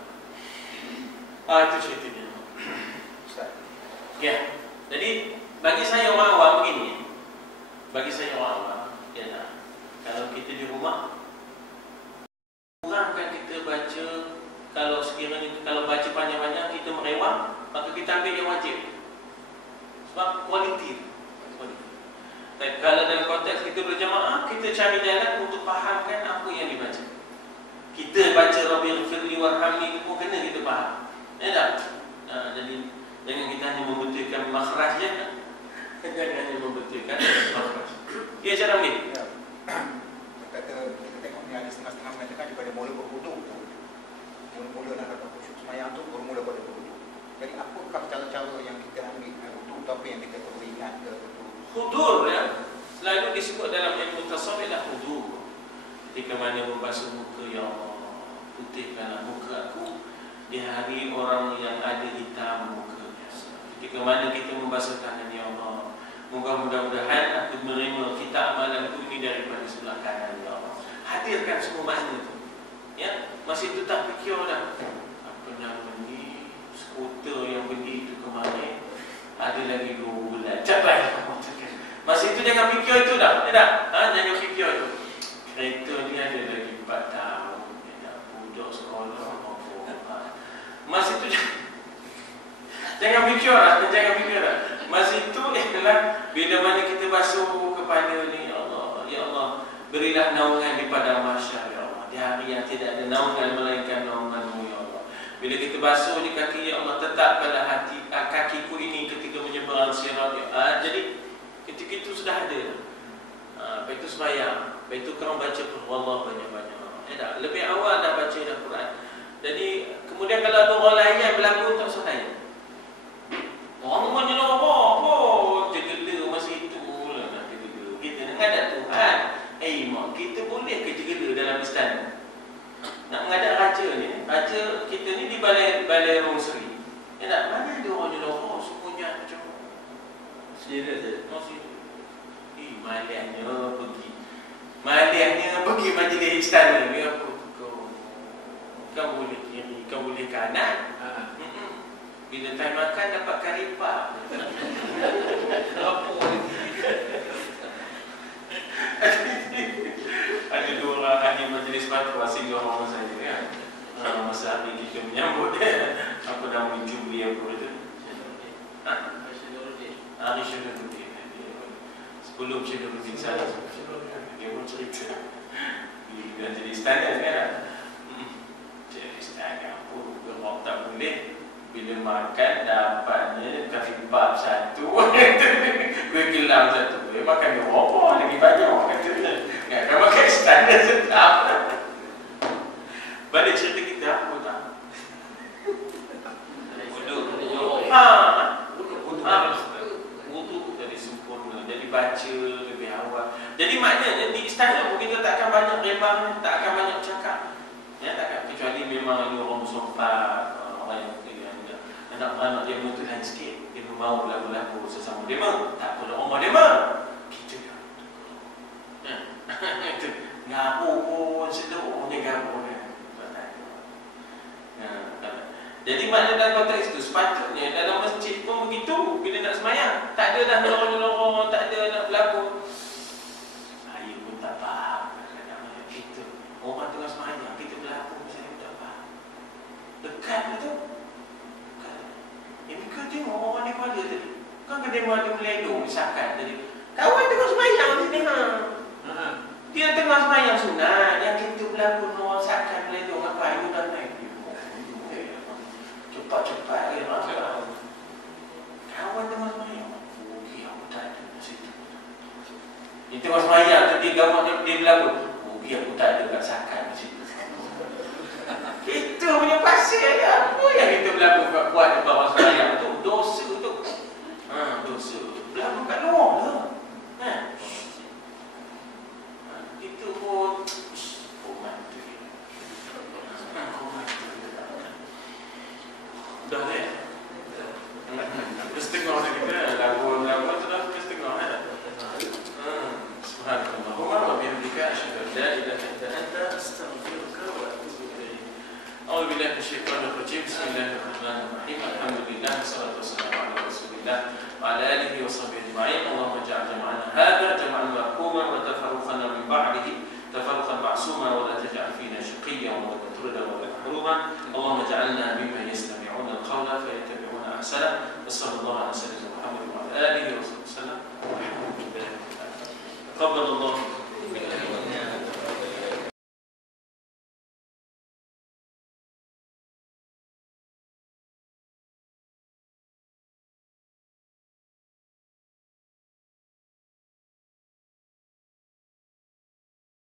Itu ceritanya. Ustaz. Ya. Jadi bagi saya orang awam begini. Bagi saya orang awam, ya, kalau kita di rumah kurangkan kita baca. Kalau sekiranya kalau baca panjang-panjang kita merewang, maka kita ambil yang wajib. Sebab kualiti. Dan kalau dalam konteks kita berjamaah, kita cari jalan untuk fahamkan apa yang dibaca. Kita baca Rabbighfirli warhamni pun kena kita faham. Ya tak? Jadi Jangan kita hanya membetulkan makhraj je. Jangan hanya membetulkan makhraj. Ya, cara ni. Ya. Kata kita tengok ni ada setengah-setengah mengatakan daripada mula berwuduk tu. Mula-mula nak kata khusyuk semayang tu bermula pada berwuduk. Jadi apakah cara-cara yang kita ambil wuduk tu, apa yang kita perlu ingat ke betul? Hudur ya. Selalu disebut dalam ilmu tasawuf ialah hudur. Ketika mana membasuh muka, ya Allah, putihkanlah muka aku di hari orang yang ada hitam mukanya. Ketika mana kita membasuh tangan, ya Allah, mudah-mudahan aku menerima kitab amalanku ini daripada sebelah kanan, ya Allah. Hadirkan semua makna itu. Ya, masih itu tak fikir dah. Apa nama ni? Skuter yang beli itu kemarin ada lagi 2 bulan. Capai. Masih itu jangan fikir itu dah. Ya tak? Jangan fikir itu. Kereta ni ada lagi 4 tahun. Ya, budak sekolah. Masih itu jangan fikir lah. Jangan fikir lah. Masih itu ialah bila mana kita basuh kepala ni, ya Allah, ya Allah, berilah naungan di padang mahsyar, ya Allah. Di hari yang tidak ada naungan melainkan naungan-Mu, ya Allah. Bila kita basuh di kaki, ya Allah, tetapkanlah hati kakiku ini ketika menyeberang sirat. Jadi ketika itu sudah ada. Lepas itu sembahyang. Lepas itu korang baca Allah banyak-banyak. Ya, lebih awal dah baca dah Quran. Jadi kemudian kalau ada orang lain yang berlaku, tak usah tanya. Orang menyelah apa? Jegela masa itu lah nak jegela. Kita nak ngadak Tuhan. Mak, kita boleh ke jegela dalam istana? Nak ngadak raja ni. Raja kita ni di balai Rosri. Ya tak? Mana ada orang nyelah apa? Semuanya macam serius je. Maliahnya pergi. Maliahnya pergi majlis istana. Ya apa tu kau boleh kiri, kau boleh kanan. Bila time makan dapat karipap. Apa ni? Ada 2 orang ahli majlis fatwa singgah rumah saya kan. Masa hari kita menyambut apa nama jubli apa itu? Hari Syuruddin. Sebelum Syuruddin saya dia pun cerita dia jadi istana kan. Jadi istana pun orang tak boleh. Bila makan dapatnya karipap 1 kuih gelang 1. Dia makan dia apa lagi banyak kata dia. Enggak akan makan standar sedap. Balik cerita kita apa tak? Wudu jadi sempurna. Jadi baca lebih awal. Jadi maknanya di istana pun kita tak akan banyak rebang, tak akan banyak cakap. Ya, tak akan, kecuali memang ini orang bersopan, orang yang anak-anak dia bertuhan sikit. Dia mau lagu-lagu sesama dia mau. Tak perlu rumah dia mau. Kita yang itu ngabuk pun seluruhnya gabung kan. Jadi maknanya dalam konteks itu sepatutnya dalam masjid pun begitu. Bila nak semayang, tak ada dah lorong-lorong, tak ada nak berlaku. Saya pun tak faham kadang-kadang kita orang tengah semayang, kita berlaku saya pun tak faham. Dekat betul. Yang kau tengok orang ni pada tadi. Kan kedai ada melendung misalkan tadi. Kawan tengah semayang ni tengah. Dia tengah semayang sunat. Yang kita berlaku orang sakan melendung apa ayu dan naik. Cepat-cepat dia rasa. Kawan tengah semayang. Okey, aku tak ada di situ. Dia tengah semayang tu dia gambar dia berlaku. Okey, aku tak ada kat sakan di situ. Kita punya pasir ya. Apa yang kita berlaku buat di bawah semayang tu? Dosa tu. Dosa. Berlaku kat luar lah. Itu pun dah ni. Setengah dah kita lagu-lagu tu dah setengah kan. Subhanallah wa bihamdika asyhadu an la ilaha illa anta astaghfiruka wa atubu ilaik. A'udzu billahi minasyaitonir rajim. Bismillahirrahmanirrahim. Alhamdulillah wassalatu wassalamu ala Rasulillah wa ala alihi wa sahbihi ajma'in. Allahumma ja'al jam'ana